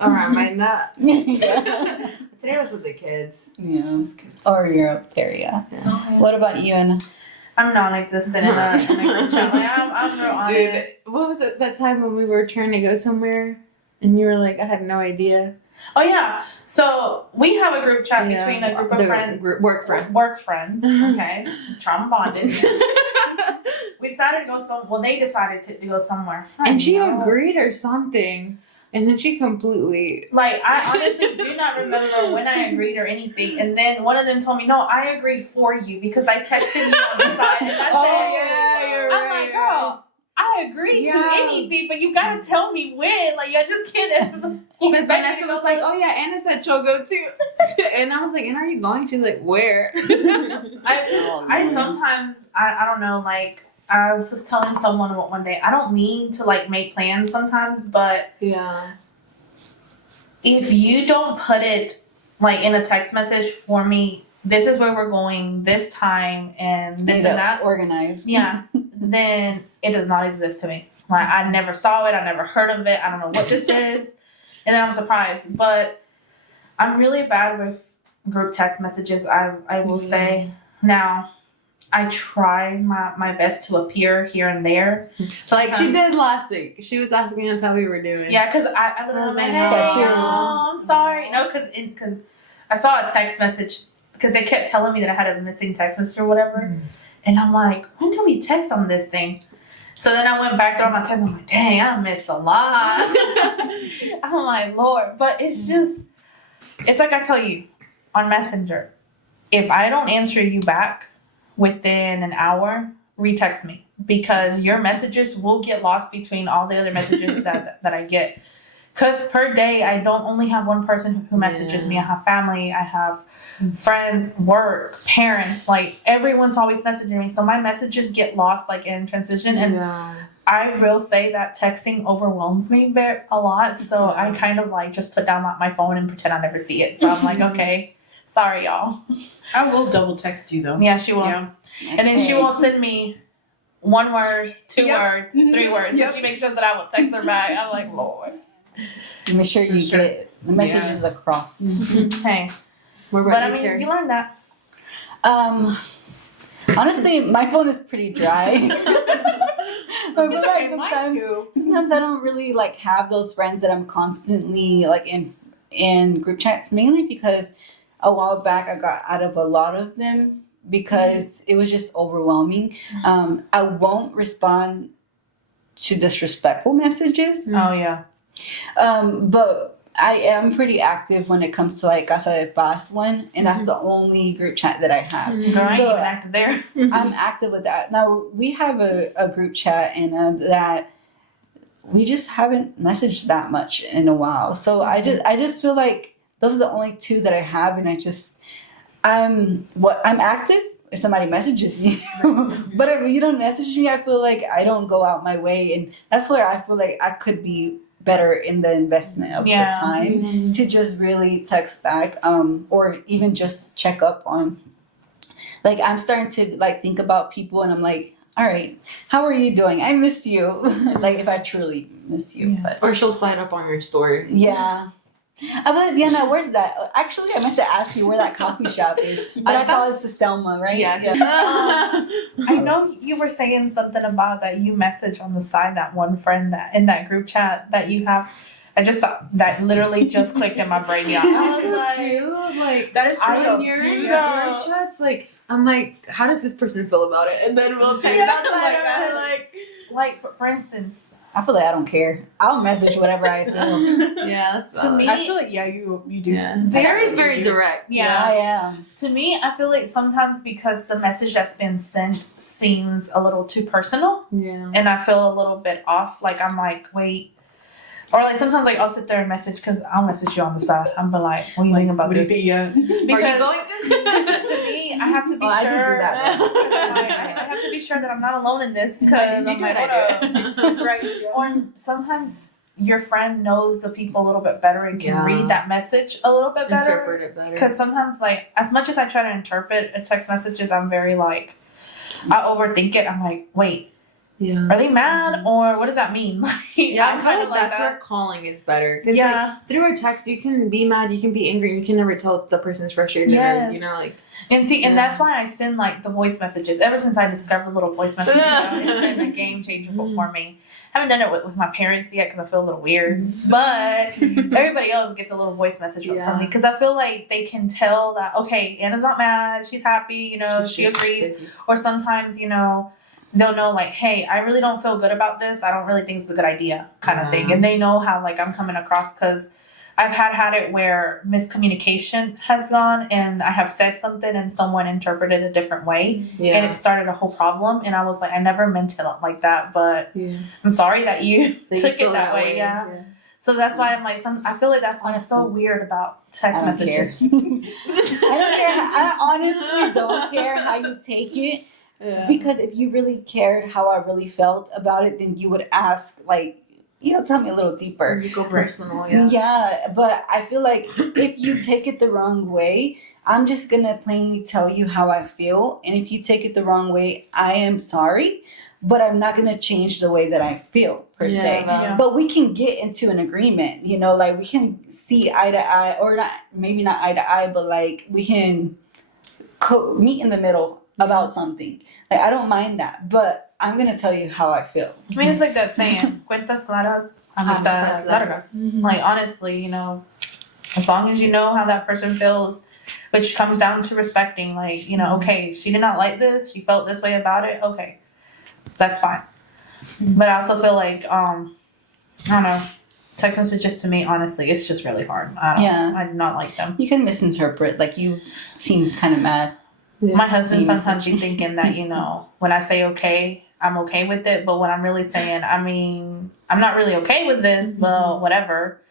Alright, might not. Yeah. Today was with the kids. Yeah. Or Europe area. What about you, Anna? I'm non-existent in a group chat. Like, I'm real honest. Dude, what was it that time when we were trying to go somewhere and you were like, I had no idea? Oh yeah. So we have a group chat between a group of friends. Work friend. Work friends. Okay. Trauma bonded. We decided to go they decided to go somewhere. And she I know. agreed or something. And then she completely. Like, I honestly do not remember when I agreed or anything. And then one of them told me, no, I agreed for you because I texted you on the side. And I said, you're I'm like, girl, I agreed to anything, but you gotta tell me when. Like, I just can't. Because Vanessa was like, oh yeah, Anna said she'll go too. And I was like, and are you going? She's like, where? I sometimes, I don't know, like, I was telling someone one day, I don't mean to, like, make plans sometimes, but Yeah. if you don't put it, like, in a text message for me, this is where we're going, this time, and this and that. Organized. Yeah. Then it does not exist to me. Like, I never saw it. I never heard of it. I don't know what this is. And then I'm surprised. But I'm really bad with group text messages, I will say. Now, I try my best to appear here and there. So like she did last week. She was asking us how we were doing. Yeah, because I literally was like, hey, Got you. I'm sorry. No, because I saw a text message because they kept telling me that I had a missing text message or whatever. And I'm like, when do we text on this thing? So then I went back through all my text. I'm like, dang, I missed a lot. I'm like, Lord. But it's just, it's like I tell you on Messenger, if I don't answer you back within an hour, retext me, because your messages will get lost between all the other messages that I get. Because per day, I don't only have one person who messages me. I have family, I have friends, work, parents. Like, everyone's always messaging me. So my messages get lost, like, in transition. And I will say that texting overwhelms me a lot. So I kind of, like, just put down my phone and pretend I never see it. So I'm like, okay, sorry, y'all. I will double text you, though. Yeah, she will. Yeah. And then she will send me 1 word, 2 words, 3 words. And she makes sure that I will text her back. I'm like, Lord. Make sure you get the messages across. Hey. But I mean, you learned that. Honestly, my phone is pretty dry. But like sometimes I don't really like have those friends that I'm constantly like in group chats, mainly because a while back I got out of a lot of them because it was just overwhelming. I won't respond to disrespectful messages. Oh yeah. But I am pretty active when it comes to like Casa de Paz one, and that's the only group chat that I have. Girl, I ain't even active there. I'm active with that. Now we have a group chat and that we just haven't messaged that much in a while. So I just feel like those are the only two that I have, and I'm active if somebody messages me. But if you don't message me, I feel like I don't go out my way, and that's where I feel like I could be better in the investment of the time to just really text back, or even just check up on. Like, I'm starting to like think about people, and I'm like, all right, how are you doing? I miss you. Like, if I truly miss you. But or she'll slide up on your story. yeah. But Diana, where's that? Actually, I meant to ask you where that coffee shop is, but I thought it's the Selma, right? Yeah. I know you were saying something about that you message on the side that one friend that in that group chat that you have. I just thought that literally just clicked in my brain. Yeah, I was like, That is true. I hear your group chats. Like, I'm like, how does this person feel about it? And then we'll text outside of it. Like for instance, I feel like I don't care. I'll message whatever I feel. Yeah, that's to valid. me. I feel like you do. Yeah. Terry's very direct. Yeah, I am. To me, I feel like sometimes because the message that's been sent seems a little too personal, Yeah. and I feel a little bit off. Like, I'm like, wait. Or like sometimes like I'll sit there and message, because I'll message you on the side. I'm be like, what do you think about this? Yeah. Because Are you going to me, I have to be I sure. did do that. I have to be sure that I'm not alone in this, because Like, if I'm you do like, it, I do what up? Right. Yeah. Or sometimes your friend knows the people a little bit better and can read that message a little bit better. Interpret it better. Because sometimes, like, as much as I try to interpret a text messages, I'm very like, I overthink it. I'm like, wait, Yeah. are they mad, or what does that mean? Like, Yeah, I'm I feel kind like of like that's that. where calling is better. Because like through a text, you can be mad, you can be angry, and you can never tell if the person's frustrated. Yes. Or, you know, like. And see, and that's why I send like the voice messages. Ever since I discovered little voice messages, it's been a game changer for me. I haven't done it with my parents yet because I feel a little weird, but everybody else gets a little voice message from me because I feel like they can tell that, okay, Anna's not mad, she's happy, you know, she agrees. Busy. Or sometimes, you know, they'll know like, hey, I really don't feel good about this. I don't really think it's a good idea, kind of thing. And they know how like I'm coming across, because I've had it where miscommunication has gone, and I have said something and someone interpreted a different way, and it started a whole problem. And I was like, I never meant it like that, but I'm sorry that you took it that way. Yeah. So that's why I'm like, I feel like that's why I'm so weird about text messages. I don't care. I honestly don't care how you take it. Yeah. Because if you really cared how I really felt about it, then you would ask, like, you know, tell me a little deeper. You go personal, Yeah, but I feel like if you take it the wrong way, I'm just going to plainly tell you how I feel. And if you take it the wrong way, I am sorry, but I'm not going to change the way that I feel, per se. Yeah. But we can get into an agreement, you know, like we can see eye to eye, or not, maybe not eye to eye, but like we can meet in the middle about something. Like, I don't mind that, but I'm gonna tell you how I feel. I mean, it's like that saying, cuentas claras, amistades largas. Like, honestly, you know, as long as you know how that person feels which comes down to respecting, like, you know, okay, she did not like this, she felt this way about it, okay, that's fine. But I also feel like, I don't know, text messages to me, honestly, it's just really hard. I do not like them. You can misinterpret, like you seem kind of mad. My husband sometimes be thinking that, you know, when I say okay, I'm okay with it, but when I'm really saying, I mean, I'm not really okay with this, but whatever.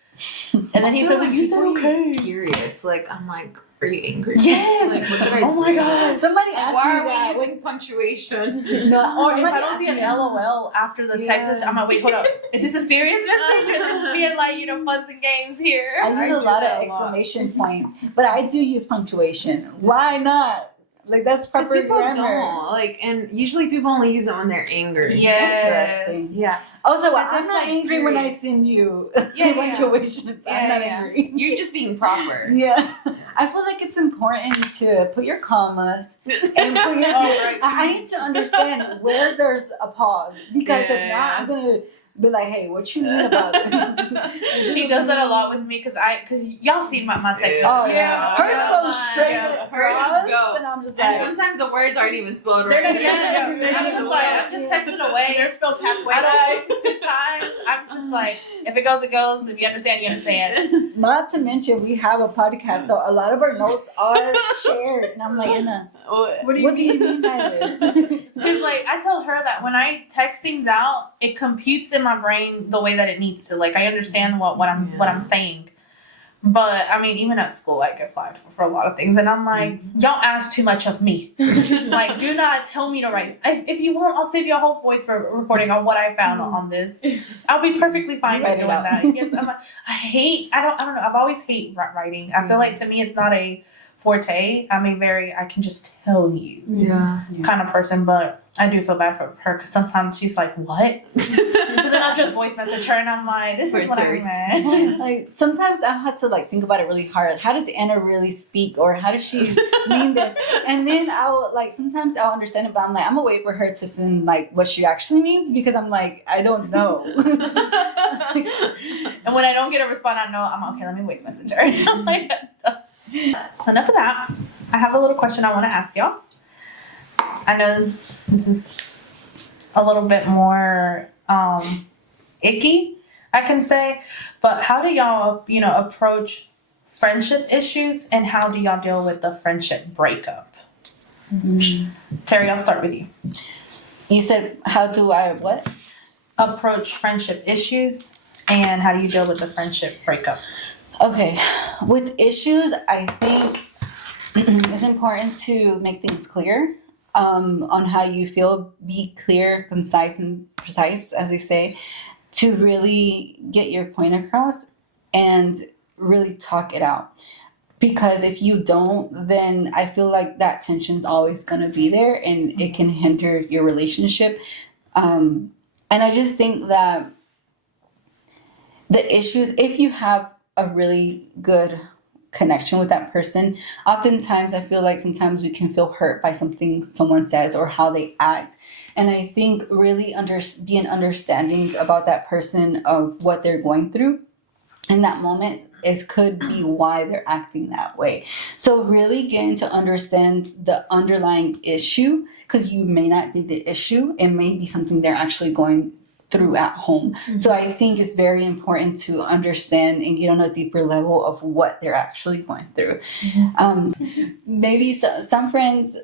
And then he said, well, you said okay. Periods. Like, I'm like, are you angry? Yes. Like, what did I Oh my do? God. Somebody Like, asked why me are we that. using punctuation? No, Or if somebody I don't asked see an me- LOL after the text message, I'm like, wait, hold up. Is this a serious message? Or is this being like, you know, funs and games here? I use a do lot of that a lot. exclamation points, but I do use punctuation. Why not? Like that's Because proper people grammar. don't. Like, and usually people only use it when they're angry. Yes. Interesting. Yeah. Also, Because I'm it's not like angry when I period. send you Yeah, punctuations. I'm not angry. You're just being proper. Yeah, I feel like it's important to put your commas and put your. right. I need to understand where there's a pause because if not, Yeah. I'm gonna be like, "Hey, what you mean about this?" She does that a lot with me because y'all seen my text message. Oh yeah, Yeah, hers yeah. goes straight Yeah, across, hers go. and I'm just And like, sometimes the words aren't even spelled They're right. not, yes. I'm just like, I'm just texting away. They're spelled halfway. I don't 2 times. I'm just like, if it goes, it goes. If you understand, you understand. not to mention we have a podcast, so a lot of our notes are shared, and I'm like, Anna, What do what do you mean by this? Because like I tell her that when I text things out, it computes in my brain the way that it needs to. Like I understand what I'm saying. But I mean, even at school, I get flagged for a lot of things, and I'm like, y'all ask too much of me. Like, do not tell me to write. If you want, I'll save you a whole voice recording on what I found on this. I'll be perfectly fine with Write it doing out. that. Yes, I don't know. I've always hate writing. I feel like to me, it's not a forte. I'm I can just tell you Yeah. kind of person, but I do feel bad for her because sometimes she's like, what? So then I'll just voice message her and I'm like, this is what I meant. Like sometimes I had to like think about it really hard. How does Anna really speak, or how does she mean this? And then sometimes I'll understand it, but I'm like, I'm gonna wait for her to send like what she actually means because I'm like, I don't know. And when I don't get a response, I know I'm okay. Let me voice message her. I'm like, enough of that. I have a little question I want to ask y'all. I know this is a little bit more icky, I can say, but how do y'all, approach friendship issues, and how do y'all deal with the friendship breakup? Terry, I'll start with you. You said, how do I what? Approach friendship issues, and how do you deal with the friendship breakup? Okay, with issues, I think it's important to make things clear on how you feel. Be clear, concise, and precise, as they say, to really get your point across and really talk it out. Because if you don't, then I feel like that tension's always going to be there and it can hinder your relationship. And I just think that the issues, if you have a really good connection with that person, oftentimes I feel like sometimes we can feel hurt by something someone says or how they act. And I think really being understanding about that person of what they're going through in that moment could be why they're acting that way. So really getting to understand the underlying issue, because you may not be the issue, it may be something they're actually going through at home. Mm-hmm. So I think it's very important to understand and get on a deeper level of what they're actually going through. Mm-hmm. Maybe some friends,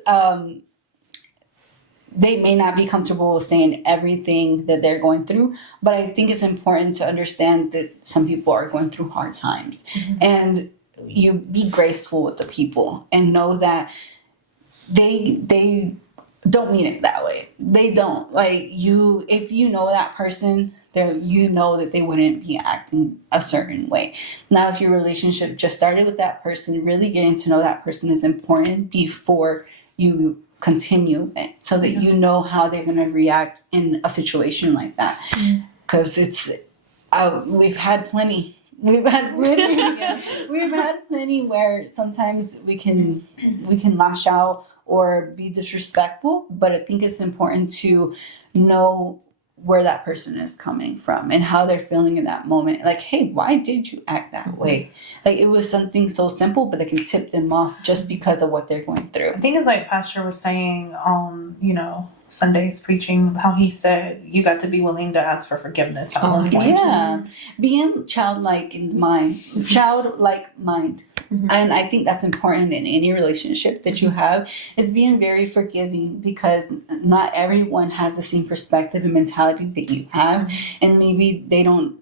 they may not be comfortable with saying everything that they're going through, but I think it's important to understand that some people are going through hard times. Mm-hmm. And you be graceful with the people and know that they don't mean it that way. They don't. Like if you know that person, you know that they wouldn't be acting a certain way. Now, if your relationship just started with that person, really getting to know that person is important before you continue it, so that you know how they're going to react in a situation like that. Because we've had plenty. We've had plenty. Yes. We've had plenty where sometimes we can lash out or be disrespectful, but I think it's important to know where that person is coming from and how they're feeling in that moment. Like, hey, why did you act that way? Like, it was something so simple, but it can tip them off just because of what they're going through. I think it's like Pastor was saying on, Sunday's preaching, how he said you got to be willing to ask for forgiveness at one point. Yeah, being childlike mind. And I think that's important in any relationship that you have, is being very forgiving, because not everyone has the same perspective and mentality that you have, and maybe they don't.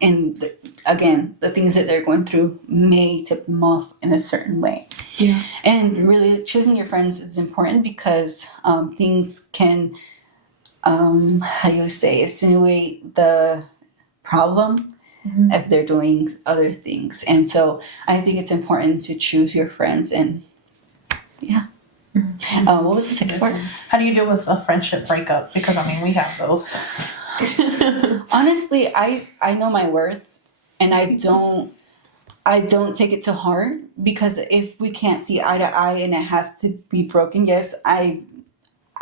And again, the things that they're going through may tip them off in a certain way. Yeah. And really, choosing your friends is important, because things can, how do you say, insinuate the problem if they're doing other things. And so I think it's important to choose your friends. And yeah. What was the second part? How do you deal with a friendship breakup? Because, we have those. Honestly, I know my worth, and I don't take it to heart, because if we can't see eye to eye and it has to be broken, yes, I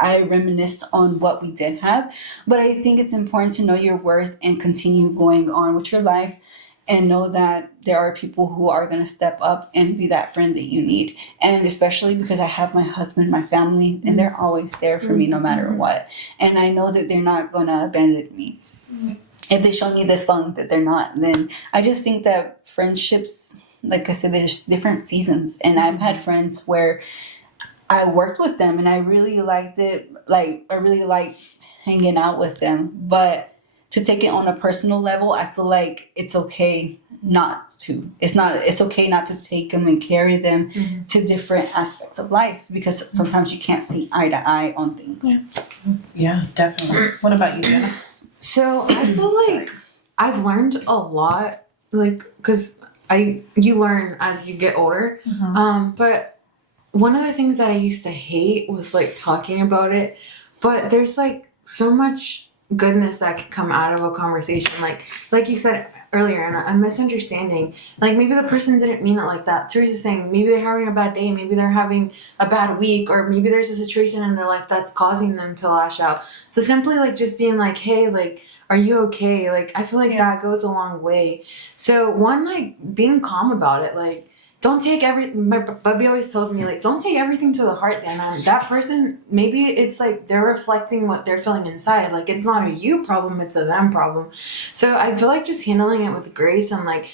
reminisce on what we did have, but I think it's important to know your worth and continue going on with your life, and know that there are people who are going to step up and be that friend that you need. And especially because I have my husband, my family, and they're always there for me no matter what. And I know that they're not going to abandon me. If they show me this long that they're not, then I just think that friendships, like I said, there's different seasons. And I've had friends where I worked with them and I really liked it. Like, I really liked hanging out with them. But to take it on a personal level, I feel like it's okay not to. It's okay not to take them and carry them to different aspects of life, because sometimes you can't see eye to eye on things. Yeah, definitely. What about you, Jenna? So I feel like I've learned a lot, like, because you learn as you get older. But one of the things that I used to hate was like talking about it. But there's like so much goodness that can come out of a conversation. Like you said earlier, and a misunderstanding. Like, maybe the person didn't mean it like that. Teresa's saying maybe they're having a bad day, maybe they're having a bad week, or maybe there's a situation in their life that's causing them to lash out. So simply like just being like, hey, like, are you okay? Like, I feel like that goes a long way. So one, like, being calm about it. Like, don't take my Bubby always tells me, like, don't take everything to the heart, then. That person, maybe it's like they're reflecting what they're feeling inside. Like, it's not a you problem, it's a them problem. So I feel like just handling it with grace and like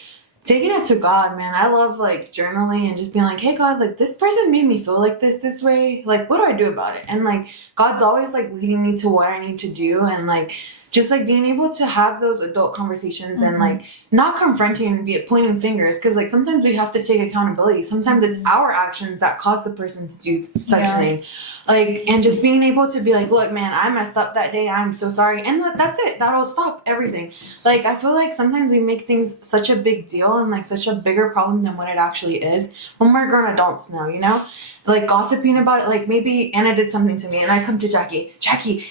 taking it to God, man. I love like journaling and just being like, hey God, like, this person made me feel like this way. Like, what do I do about it? And like, God's always like leading me to what I need to do, and like just like being able to have those adult conversations and like not confronting and be pointing fingers, because like sometimes we have to take accountability. Sometimes it's our actions that cause the person to do such thing. Like, and just being able to be like, look, man, I messed up that day, I'm so sorry, and that's it, that'll stop everything. Like, I feel like sometimes we make things such a big deal and like such a bigger problem than what it actually is when we're grown adults now, like gossiping about it. Like, maybe Anna did something to me and I come to Jackie,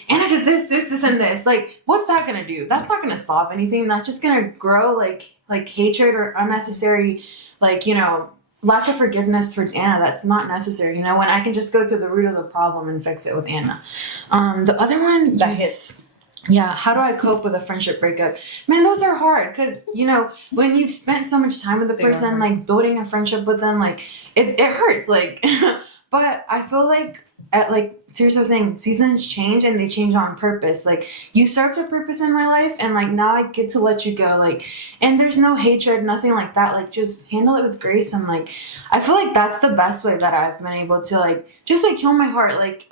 Anna did this, and this. Like, what's that gonna do? That's not gonna solve anything. That's just gonna grow like hatred or unnecessary, like, lack of forgiveness towards Anna. That's not necessary, when I can just go to the root of the problem and fix it with Anna. The other one That hits. Yeah, how do I cope with a friendship breakup? Man, those are hard, because, when you've spent so much time with the person, like, building a friendship with them, like, it hurts, like, but I feel like, Teresa was saying, seasons change, and they change on purpose. Like, you served a purpose in my life, and, like, now I get to let you go, like, and there's no hatred, nothing like that. Like, just handle it with grace, and, like, I feel like that's the best way that I've been able to, like, just, like, heal my heart. Like,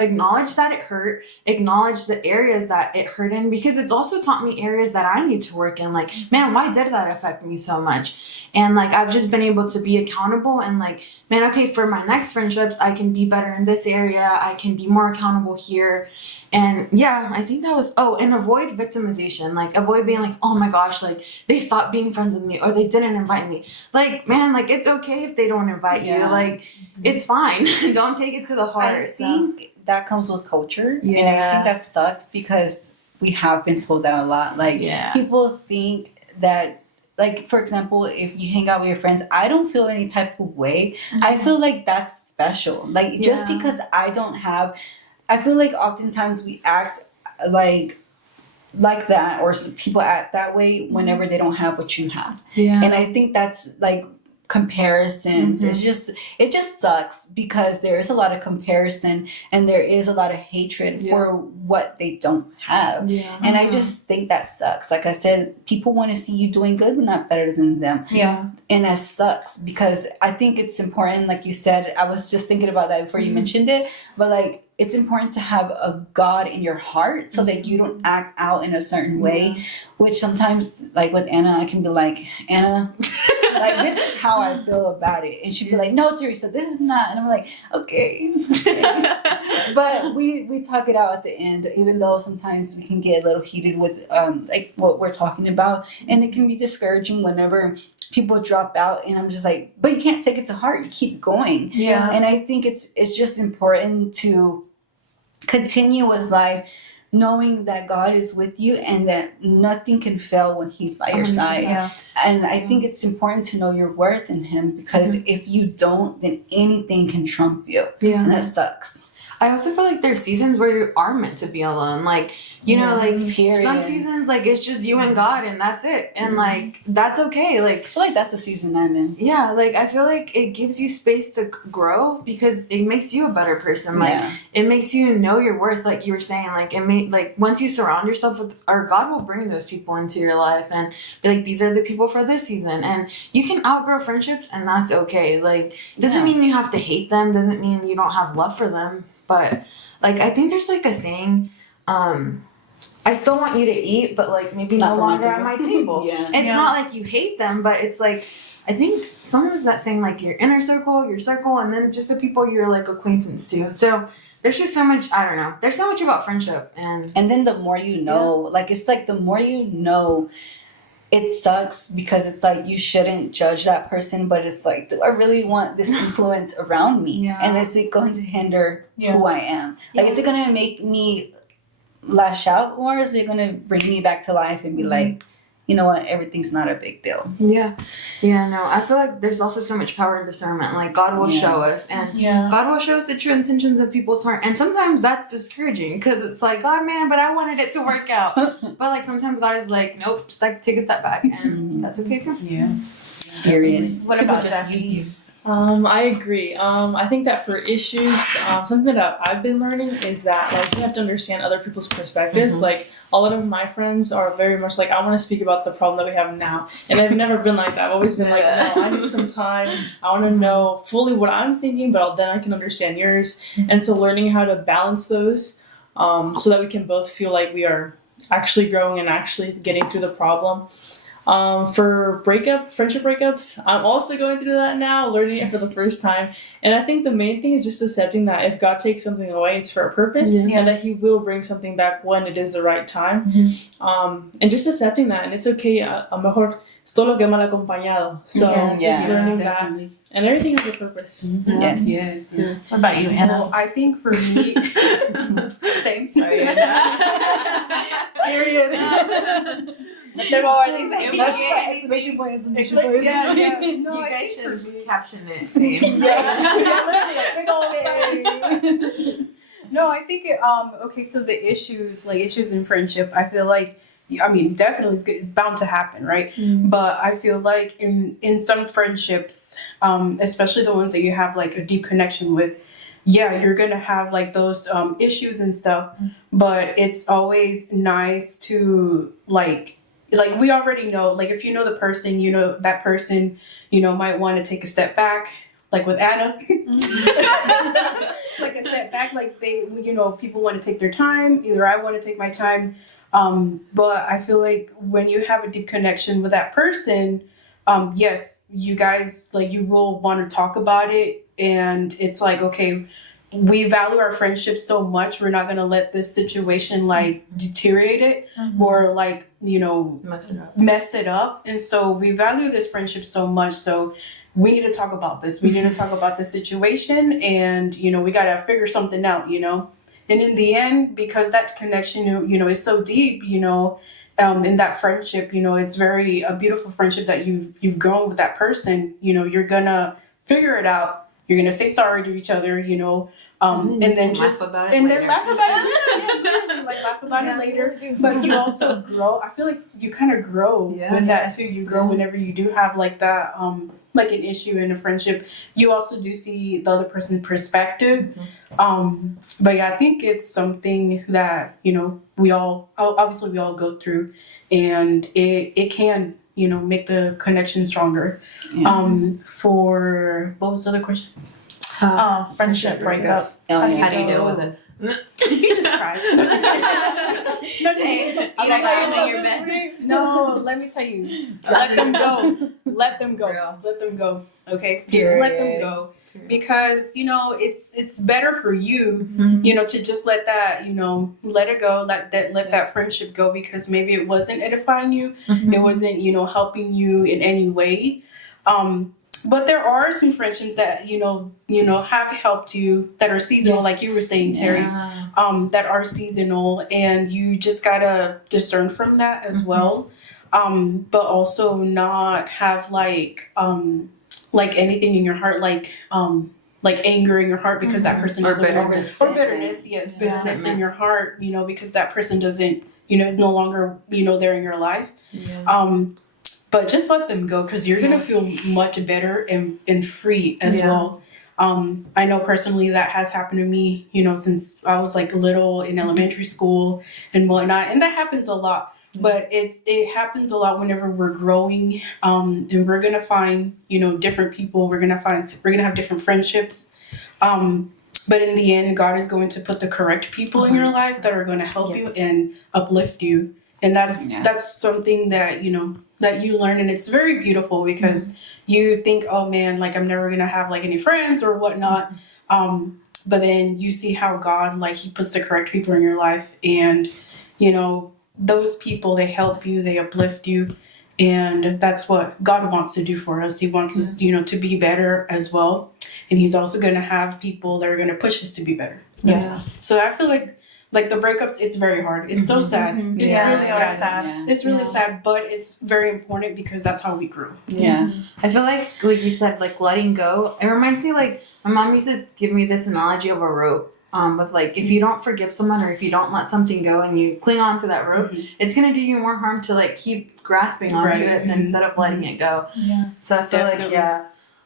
acknowledge that it hurt, acknowledge the areas that it hurt in, because it's also taught me areas that I need to work in. Like, man, why did that affect me so much? And, like, I've just been able to be accountable and, like, man, okay, for my next friendships, I can be better in this area. I can be more accountable here. And yeah, I think that was, and avoid victimization. Like, avoid being like, oh my gosh, like, they stopped being friends with me, or they didn't invite me. Like, man, like, it's okay if they don't invite you. Like, it's fine. Don't take it to the heart. I think that comes with culture. And I think that sucks, because we have been told that a lot. Like, people think that, like, for example, if you hang out with your friends, I don't feel any type of way. I feel like that's special. Like, just because I don't have, I feel like oftentimes we act like like that, or some people act that way whenever they don't have what you have. Yeah. And I think that's like comparisons. It just sucks because there is a lot of comparison and there is a lot of hatred for what they don't have. Yeah. And I just think that sucks. Like I said, people want to see you doing good, but not better than them. Yeah. And that sucks because I think it's important, like you said, I was just thinking about that before you mentioned it, but like it's important to have a God in your heart so that you don't act out in a certain way, which sometimes, like with Anna, I can be like, Anna, like this is how I feel about it. And she'd be like, no, Teresa, this is not. And I'm like, okay. But we talk it out at the end, even though sometimes we can get a little heated with like what we're talking about. And it can be discouraging whenever people drop out, and I'm just like, but you can't take it to heart. You keep going. Yeah. And I think it's just important to continue with life knowing that God is with you and that nothing can fail when he's by your side. Yeah. And I think it's important to know your worth in him because if you don't, then anything can trump you. Yeah. And that sucks. I also feel like there's seasons where you are meant to be alone. Like, you know, like period. some seasons, like it's just you and God and that's it. And like, that's okay. Like, I feel like that's the season I'm in. yeah, like I feel like it gives you space to grow because it makes you a better person. Like it makes you know your worth, like you were saying. Like it may like once you surround yourself with, or God will bring those people into your life and be like, these are the people for this season. And you can outgrow friendships, and that's okay. Like it doesn't mean you have to hate them. Doesn't mean you don't have love for them. But like I think there's like a saying, I still want you to eat, but like maybe Not no from my longer at table. my table. It's not like you hate them, but it's like I think someone was that saying like your inner circle, your circle, and then just the people you're like acquaintance to. So there's just so much, I don't know. There's so much about friendship and then the more you know, like it's like the more you know, it sucks because it's like you shouldn't judge that person, but it's like, do I really want this influence around me? Yeah. And is it going to hinder who I am? Like, is it going to make me lash out, or is it going to bring me back to life and be like, you know what, everything's not a big deal? Yeah, no, I feel like there's also so much power in discernment. Like God will show us, and God will show us the true intentions of people's heart. And sometimes that's discouraging because it's like, God, man, but I wanted it to work out. But like sometimes God is like, nope, just like take a step back, and that's okay too. Yeah. Period. What People about just Jackie? use you. I agree. I think that for issues, something that I've been learning is that like you have to understand other people's perspectives. Like a lot of my friends are very much like, I want to speak about the problem that we have now, and I've never been like that. I've always been like, no, I need some time. I want to know fully what I'm thinking, but then I can understand yours. And so learning how to balance those, so that we can both feel like we are actually growing and actually getting through the problem. For friendship breakups, I'm also going through that now, learning it for the first time. And I think the main thing is just accepting that if God takes something away, it's for a purpose, and that he will bring something back when it is the right time. And just accepting that, and it's okay, a mejor es todo lo que mal acompañado. So just learning that, and everything has a purpose. Yes. What about you, Anna? Well, I think for me, same. Sorry. Period. There are things that Exclamation point. No, You I guys think should caption it. Same. No, I think okay, so the issues in friendship, I feel like, I mean, definitely it's bound to happen, right? But I feel like in some friendships, especially the ones that you have like a deep connection with, you're gonna have like those issues and stuff, but it's always nice to like we already know, like if you know the person, you know that person, you know, might want to take a step back, like with Anna. Like a step back, like they, you know, people want to take their time, either I want to take my time, but I feel like when you have a deep connection with that person, yes, you guys, like, you will want to talk about it, and it's like, okay, we value our friendship so much, we're not going to let this situation like deteriorate it or like, you know, mess it up. And so we value this friendship so much, so we need to talk about this. We need to talk about the situation, and, you know, we got to figure something out, you know. And in the end, because that connection, you know, is so deep, you know, in that friendship, you know, it's very a beautiful friendship that you've grown with that person. You know, you're gonna figure it out. You're gonna say sorry to each other, you know, and then just laugh about it and later. then laugh about it. Like laugh about it later. But you also grow. I feel like you kind of grow with that too. You grow whenever you do have like that, like an issue in a friendship. You also do see the other person's perspective. But yeah, I think it's something that, you know, we all go through, and it can, you know, make the connection stronger. For what was the other question? Friendship breakup. Oh, yeah. How do you deal with it? You just cry. No, no, let me tell you. Let them go. Let them go. Real. Let them go. Okay? Just let them go. Because, you know, it's better for you, you know, to just let that, you know, let it go, let that friendship go, because maybe it wasn't edifying you. It wasn't, you know, helping you in any way. But there are some friendships that, you know, have helped you, that are seasonal, like you were saying, Terry, that are seasonal, and you just gotta discern from that as well. But also not have like anything in your heart, like anger in your heart because that person Or doesn't bitterness. or bitterness, yes, bitterness in your heart, you know, because that person doesn't, you know, is no longer, you know, there in your life. But just let them go, because you're gonna feel much better and free as well. I know personally that has happened to me, you know, since I was like little in elementary school and whatnot, and that happens a lot. But it happens a lot whenever we're growing, and we're gonna find, you know, different people. We're gonna have different friendships. But in the end, God is going to put the correct people in your life that are going to help you and uplift you. And that's something that, you know, that you learn, and it's very beautiful, because you think, oh man, like I'm never gonna have like any friends or whatnot. But then you see how God, like, he puts the correct people in your life, and, you know, those people, they help you, they uplift you, and that's what God wants to do for us. He wants us, you know, to be better as well, and he's also going to have people that are going to push us to be better. So I feel like the breakups, it's very hard. It's so sad. It's really sad. It's really sad, but it's very important, because that's how we grew. I feel like you said, like letting go. It reminds me, like my mom used to give me this analogy of a rope. With like, if you don't forgive someone, or if you don't let something go and you cling on to that rope, it's gonna do you more harm to like keep grasping onto it than instead of letting it go. So I feel like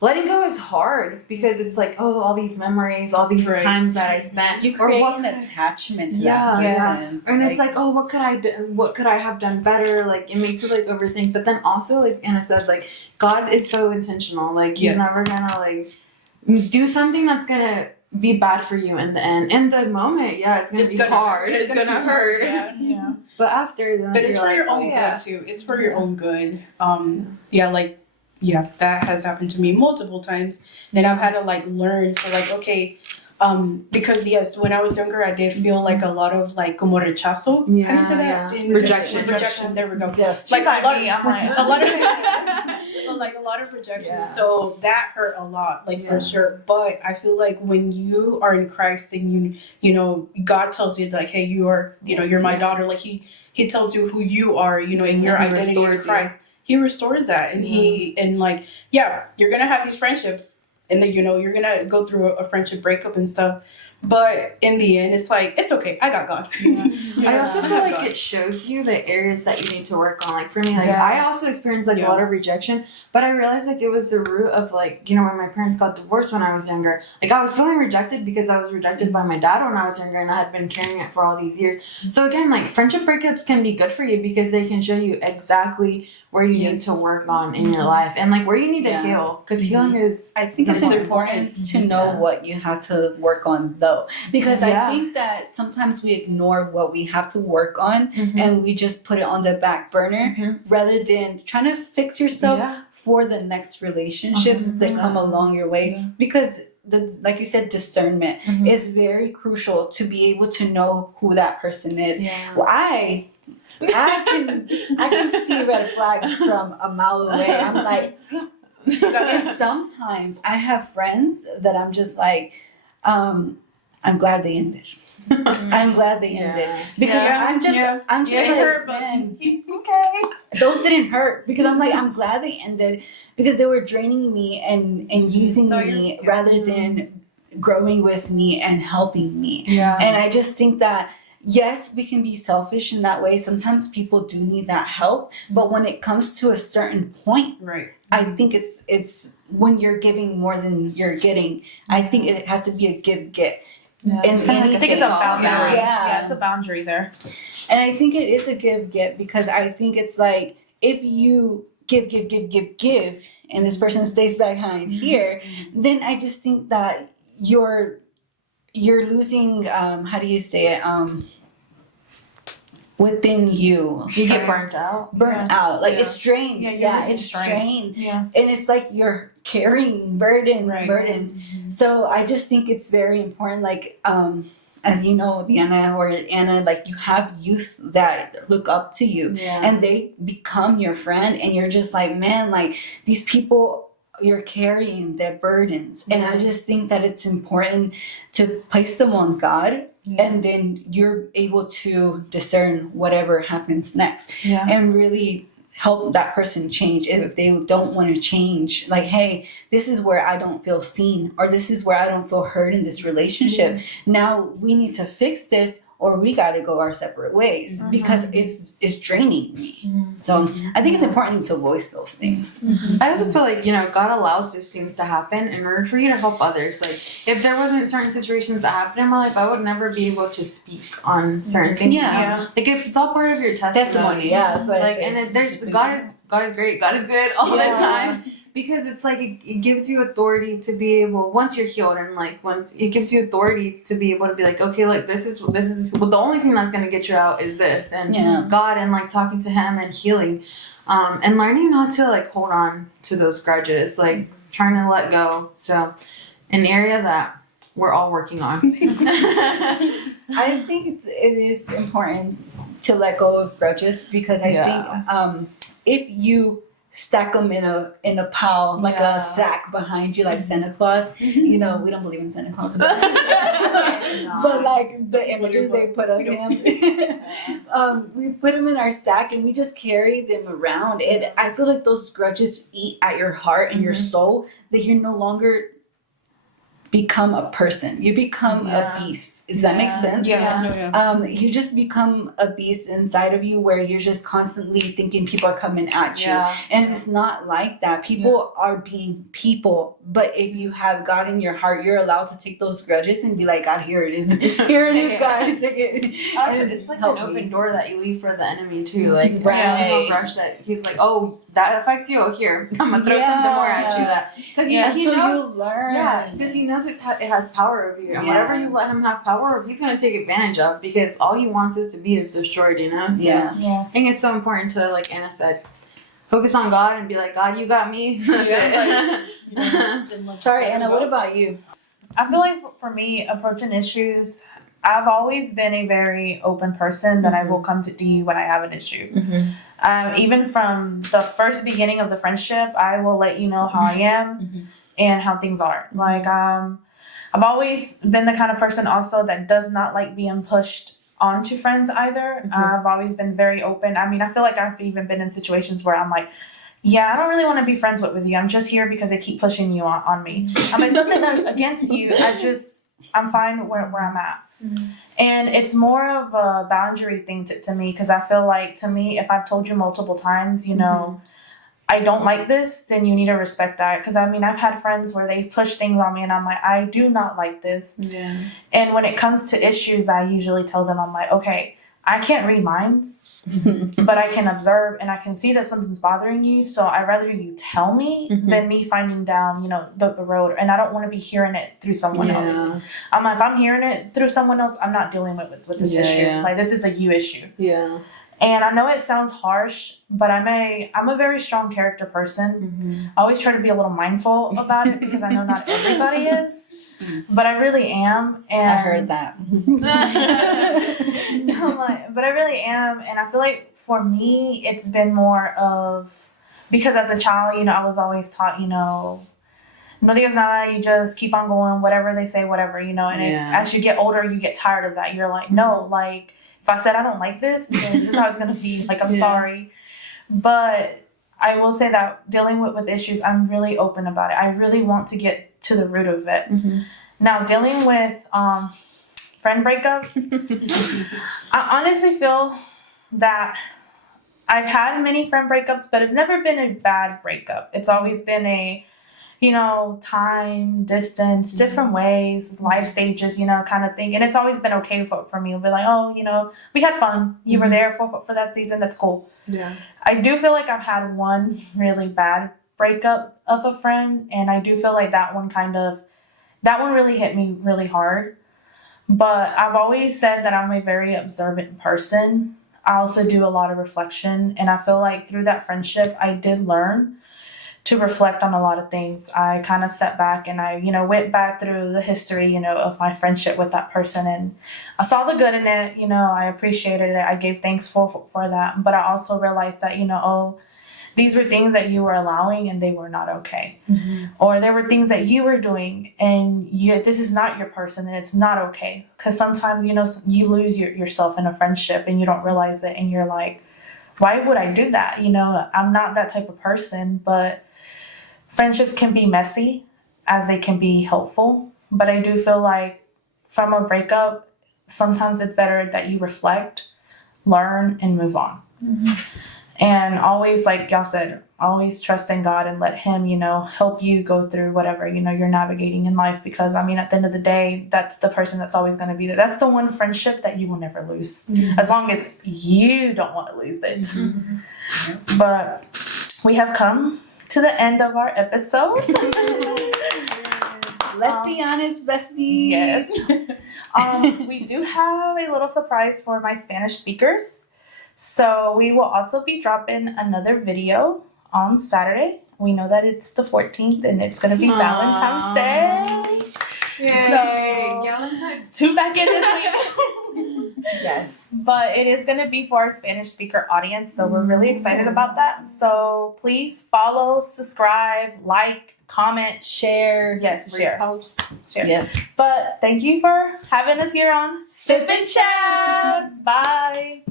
letting go is hard, because it's like, oh, all these memories, all these times that I spent. You create an attachment to that person. And it's like, oh, what could I have done better? Like, it makes you like overthink. But then also, like Anna said, like God is so intentional. Like he's never gonna like do something that's gonna be bad for you in the end. In the moment, it's gonna be hard. It's gonna hurt. But after that, but it's for your own good too. It's for your own good. That has happened to me multiple times, and I've had to like learn to like, okay, because yes, when I was younger, I did feel like a lot of like como rechazo. How do you say that? Rejection. There we go. Yes. Like a lot of rejection. So that hurt a lot, like for sure. But I feel like when you are in Christ, and you know, God tells you like, hey, you are, you know, you're my daughter. Like he tells you who you are, you know, in your identity in Christ. He restores that, and you're gonna have these friendships, and then, you know, you're gonna go through a friendship breakup and stuff. But in the end, it's like, it's okay. I got God. I also feel like it shows you the areas that you need to work on. Like for me, like I also experienced like a lot of rejection, but I realized like it was the root of like, you know, when my parents got divorced when I was younger, like I was feeling rejected because I was rejected by my dad when I was younger, and I had been carrying it for all these years. So again, like friendship breakups can be good for you, because they can show you exactly where you need to work on in your life, and like where you need to heal, because healing is, I think it's important to know what you have to work on though, because I think that sometimes we ignore what we have to work on, and we just put it on the back burner rather than trying to fix yourself for the next relationships that come along your way, because like you said, discernment is very crucial to be able to know who that person is. Well, I can see red flags from a mile away. I'm like, and sometimes I have friends that I'm just like, I'm glad they ended. I'm glad they ended, because I'm just like, man, okay, those didn't hurt, because I'm like, I'm glad they ended, because they were draining me and using me rather than growing with me and helping me. And I just think that, yes, we can be selfish in that way. Sometimes people do need that help, but when it comes to a certain point, Right. I think it's when you're giving more than you're getting. I think it has to be a give-get. Yeah, And it's kinda like I think it's a boundary. Yeah. Yeah, it's a boundary there. And I think it is a give-get because I think it's like if you give, and this person stays behind here, then I just think that you're losing, how do you say it, within you. You get burnt out. Out. Like Yeah. it's drained. Yeah, you're Yeah, losing it's strength. drained. Yeah. And it's like you're carrying burdens Right. and burdens. So I just think it's very important, like, as you know, Anna, like you have youth that look up to you and they become your friend and you're just like, man, like these people, you're carrying their burdens. And I just think that it's important to place them on God and then you're able to discern whatever happens next and really help that person change if they don't want to change. Like, hey, this is where I don't feel seen or this is where I don't feel heard in this relationship. Now we need to fix this or we got to go our separate ways because it's draining me. So I think it's important to voice those things. I also feel like, God allows those things to happen in order for you to help others. Like, if there wasn't certain situations that happened in my life, I would never be able to speak on certain things. Yeah. Like, if it's all part of your testimony. Yeah, that's what I Like, say. and God is great, God is good all the time. Because it's like it gives you authority to be able, once you're healed and like once it gives you authority to be able to be like, okay, like this is well, the only thing that's gonna get you out is this and God and like talking to Him and healing, and learning not to like hold on to those grudges, like trying to let go. So, an area that we're all working on. I think it is important to let go of grudges because I think if you stack them in a pile like a sack behind you like Santa Claus, we don't believe in Santa Claus, but, but like the images they put of him, we put them in our sack and we just carry them around, and I feel like those grudges eat at your heart and your soul that you're no longer become a person. You become a beast. Does that make sense? You just become a beast inside of you where you're just constantly thinking people are coming at you. And it's not like that. People are being people. But if you have God in your heart, you're allowed to take those grudges and be like, God, here it is. Here it is, God. Take it. Also, it's like an open door that you leave for the enemy too. Like every single grudge that he's like, oh, that affects you. Oh, here, I'm gonna throw something more at you. That because he knows. You learn. Yeah, because he knows it has power over you, and whatever you let him have power over, he's gonna take advantage of. Because all he wants us to be is destroyed. So I think it's so important to, like Anna said, focus on God and be like, God, you got me. Sorry, Anna. What about you? I feel like for me, approaching issues, I've always been a very open person that I will come to you when I have an issue. Even from the first beginning of the friendship, I will let you know how I am and how things are. Like, I've always been the kind of person also that does not like being pushed onto friends either. I've always been very open. I mean, I feel like I've even been in situations where I'm like, yeah, I don't really want to be friends with you. I'm just here because they keep pushing you on me. I mean, nothing against you. I'm fine where I'm at. And it's more of a boundary thing to me, because I feel like, to me, if I've told you multiple times, I don't like this, then you need to respect that. Because, I mean, I've had friends where they push things on me and I'm like, I do not like this. And when it comes to issues, I usually tell them, I'm like, okay, I can't read minds, but I can observe and I can see that something's bothering you. So I'd rather you tell me than me finding down, the road. And I don't want to be hearing it through someone else. I'm like, if I'm hearing it through someone else, I'm not dealing with this issue. Like, this is a you issue. And I know it sounds harsh, but I'm a very strong character person. I always try to be a little mindful about it because I know not everybody is. But I really am, and I heard that. But I really am, and I feel like for me, it's been more of, because as a child, I was always taught, no digas nada, you just keep on going, whatever they say, whatever, and as you get older, you get tired of that. You're like, no, like, if I said I don't like this, then this is how it's gonna be. Like, I'm sorry, but I will say that dealing with issues, I'm really open about it. I really want to get to the root of it. Now, dealing with friend breakups. I honestly feel that I've had many friend breakups, but it's never been a bad breakup. It's always been a, time, distance, different ways, life stages, kind of thing. And it's always been okay for me. It'll be like, oh, we had fun. You were there for that season. That's cool. Yeah. I do feel like I've had one really bad breakup of a friend. And I do feel like that one really hit me really hard. But I've always said that I'm a very observant person. I also do a lot of reflection. And I feel like through that friendship, I did learn to reflect on a lot of things. I kind of sat back and I, went back through the history, of my friendship with that person. And I saw the good in it. I appreciated it. I gave thanks for that. But I also realized that, these were things that you were allowing and they were not okay. Or there were things that you were doing and this is not your person and it's not okay. Because sometimes, you lose yourself in a friendship and you don't realize it and you're like, why would I do that? I'm not that type of person, but friendships can be messy as they can be helpful. But I do feel like from a breakup, sometimes it's better that you reflect, learn, and move on. And always, like y'all said, always trust in God and let Him, help you go through whatever, you're navigating in life. Because, at the end of the day, that's the person that's always going to be there. That's the one friendship that you will never lose. As long as you don't want to lose it. But we have come to the end of our episode. Let's be honest, besties. Yes. We do have a little surprise for my Spanish speakers. So we will also be dropping another video on Saturday. We know that it's the 14th and it's going to be Valentine's Day. Yay! So, Valentine's. 2 back in this week. Yes. But it is going to be for our Spanish speaker audience. So we're really excited about that. So please follow, subscribe, like, comment, Share. Yes, share. Repost. Share. Yes. But thank you for having us here on Sip and chat. Bye.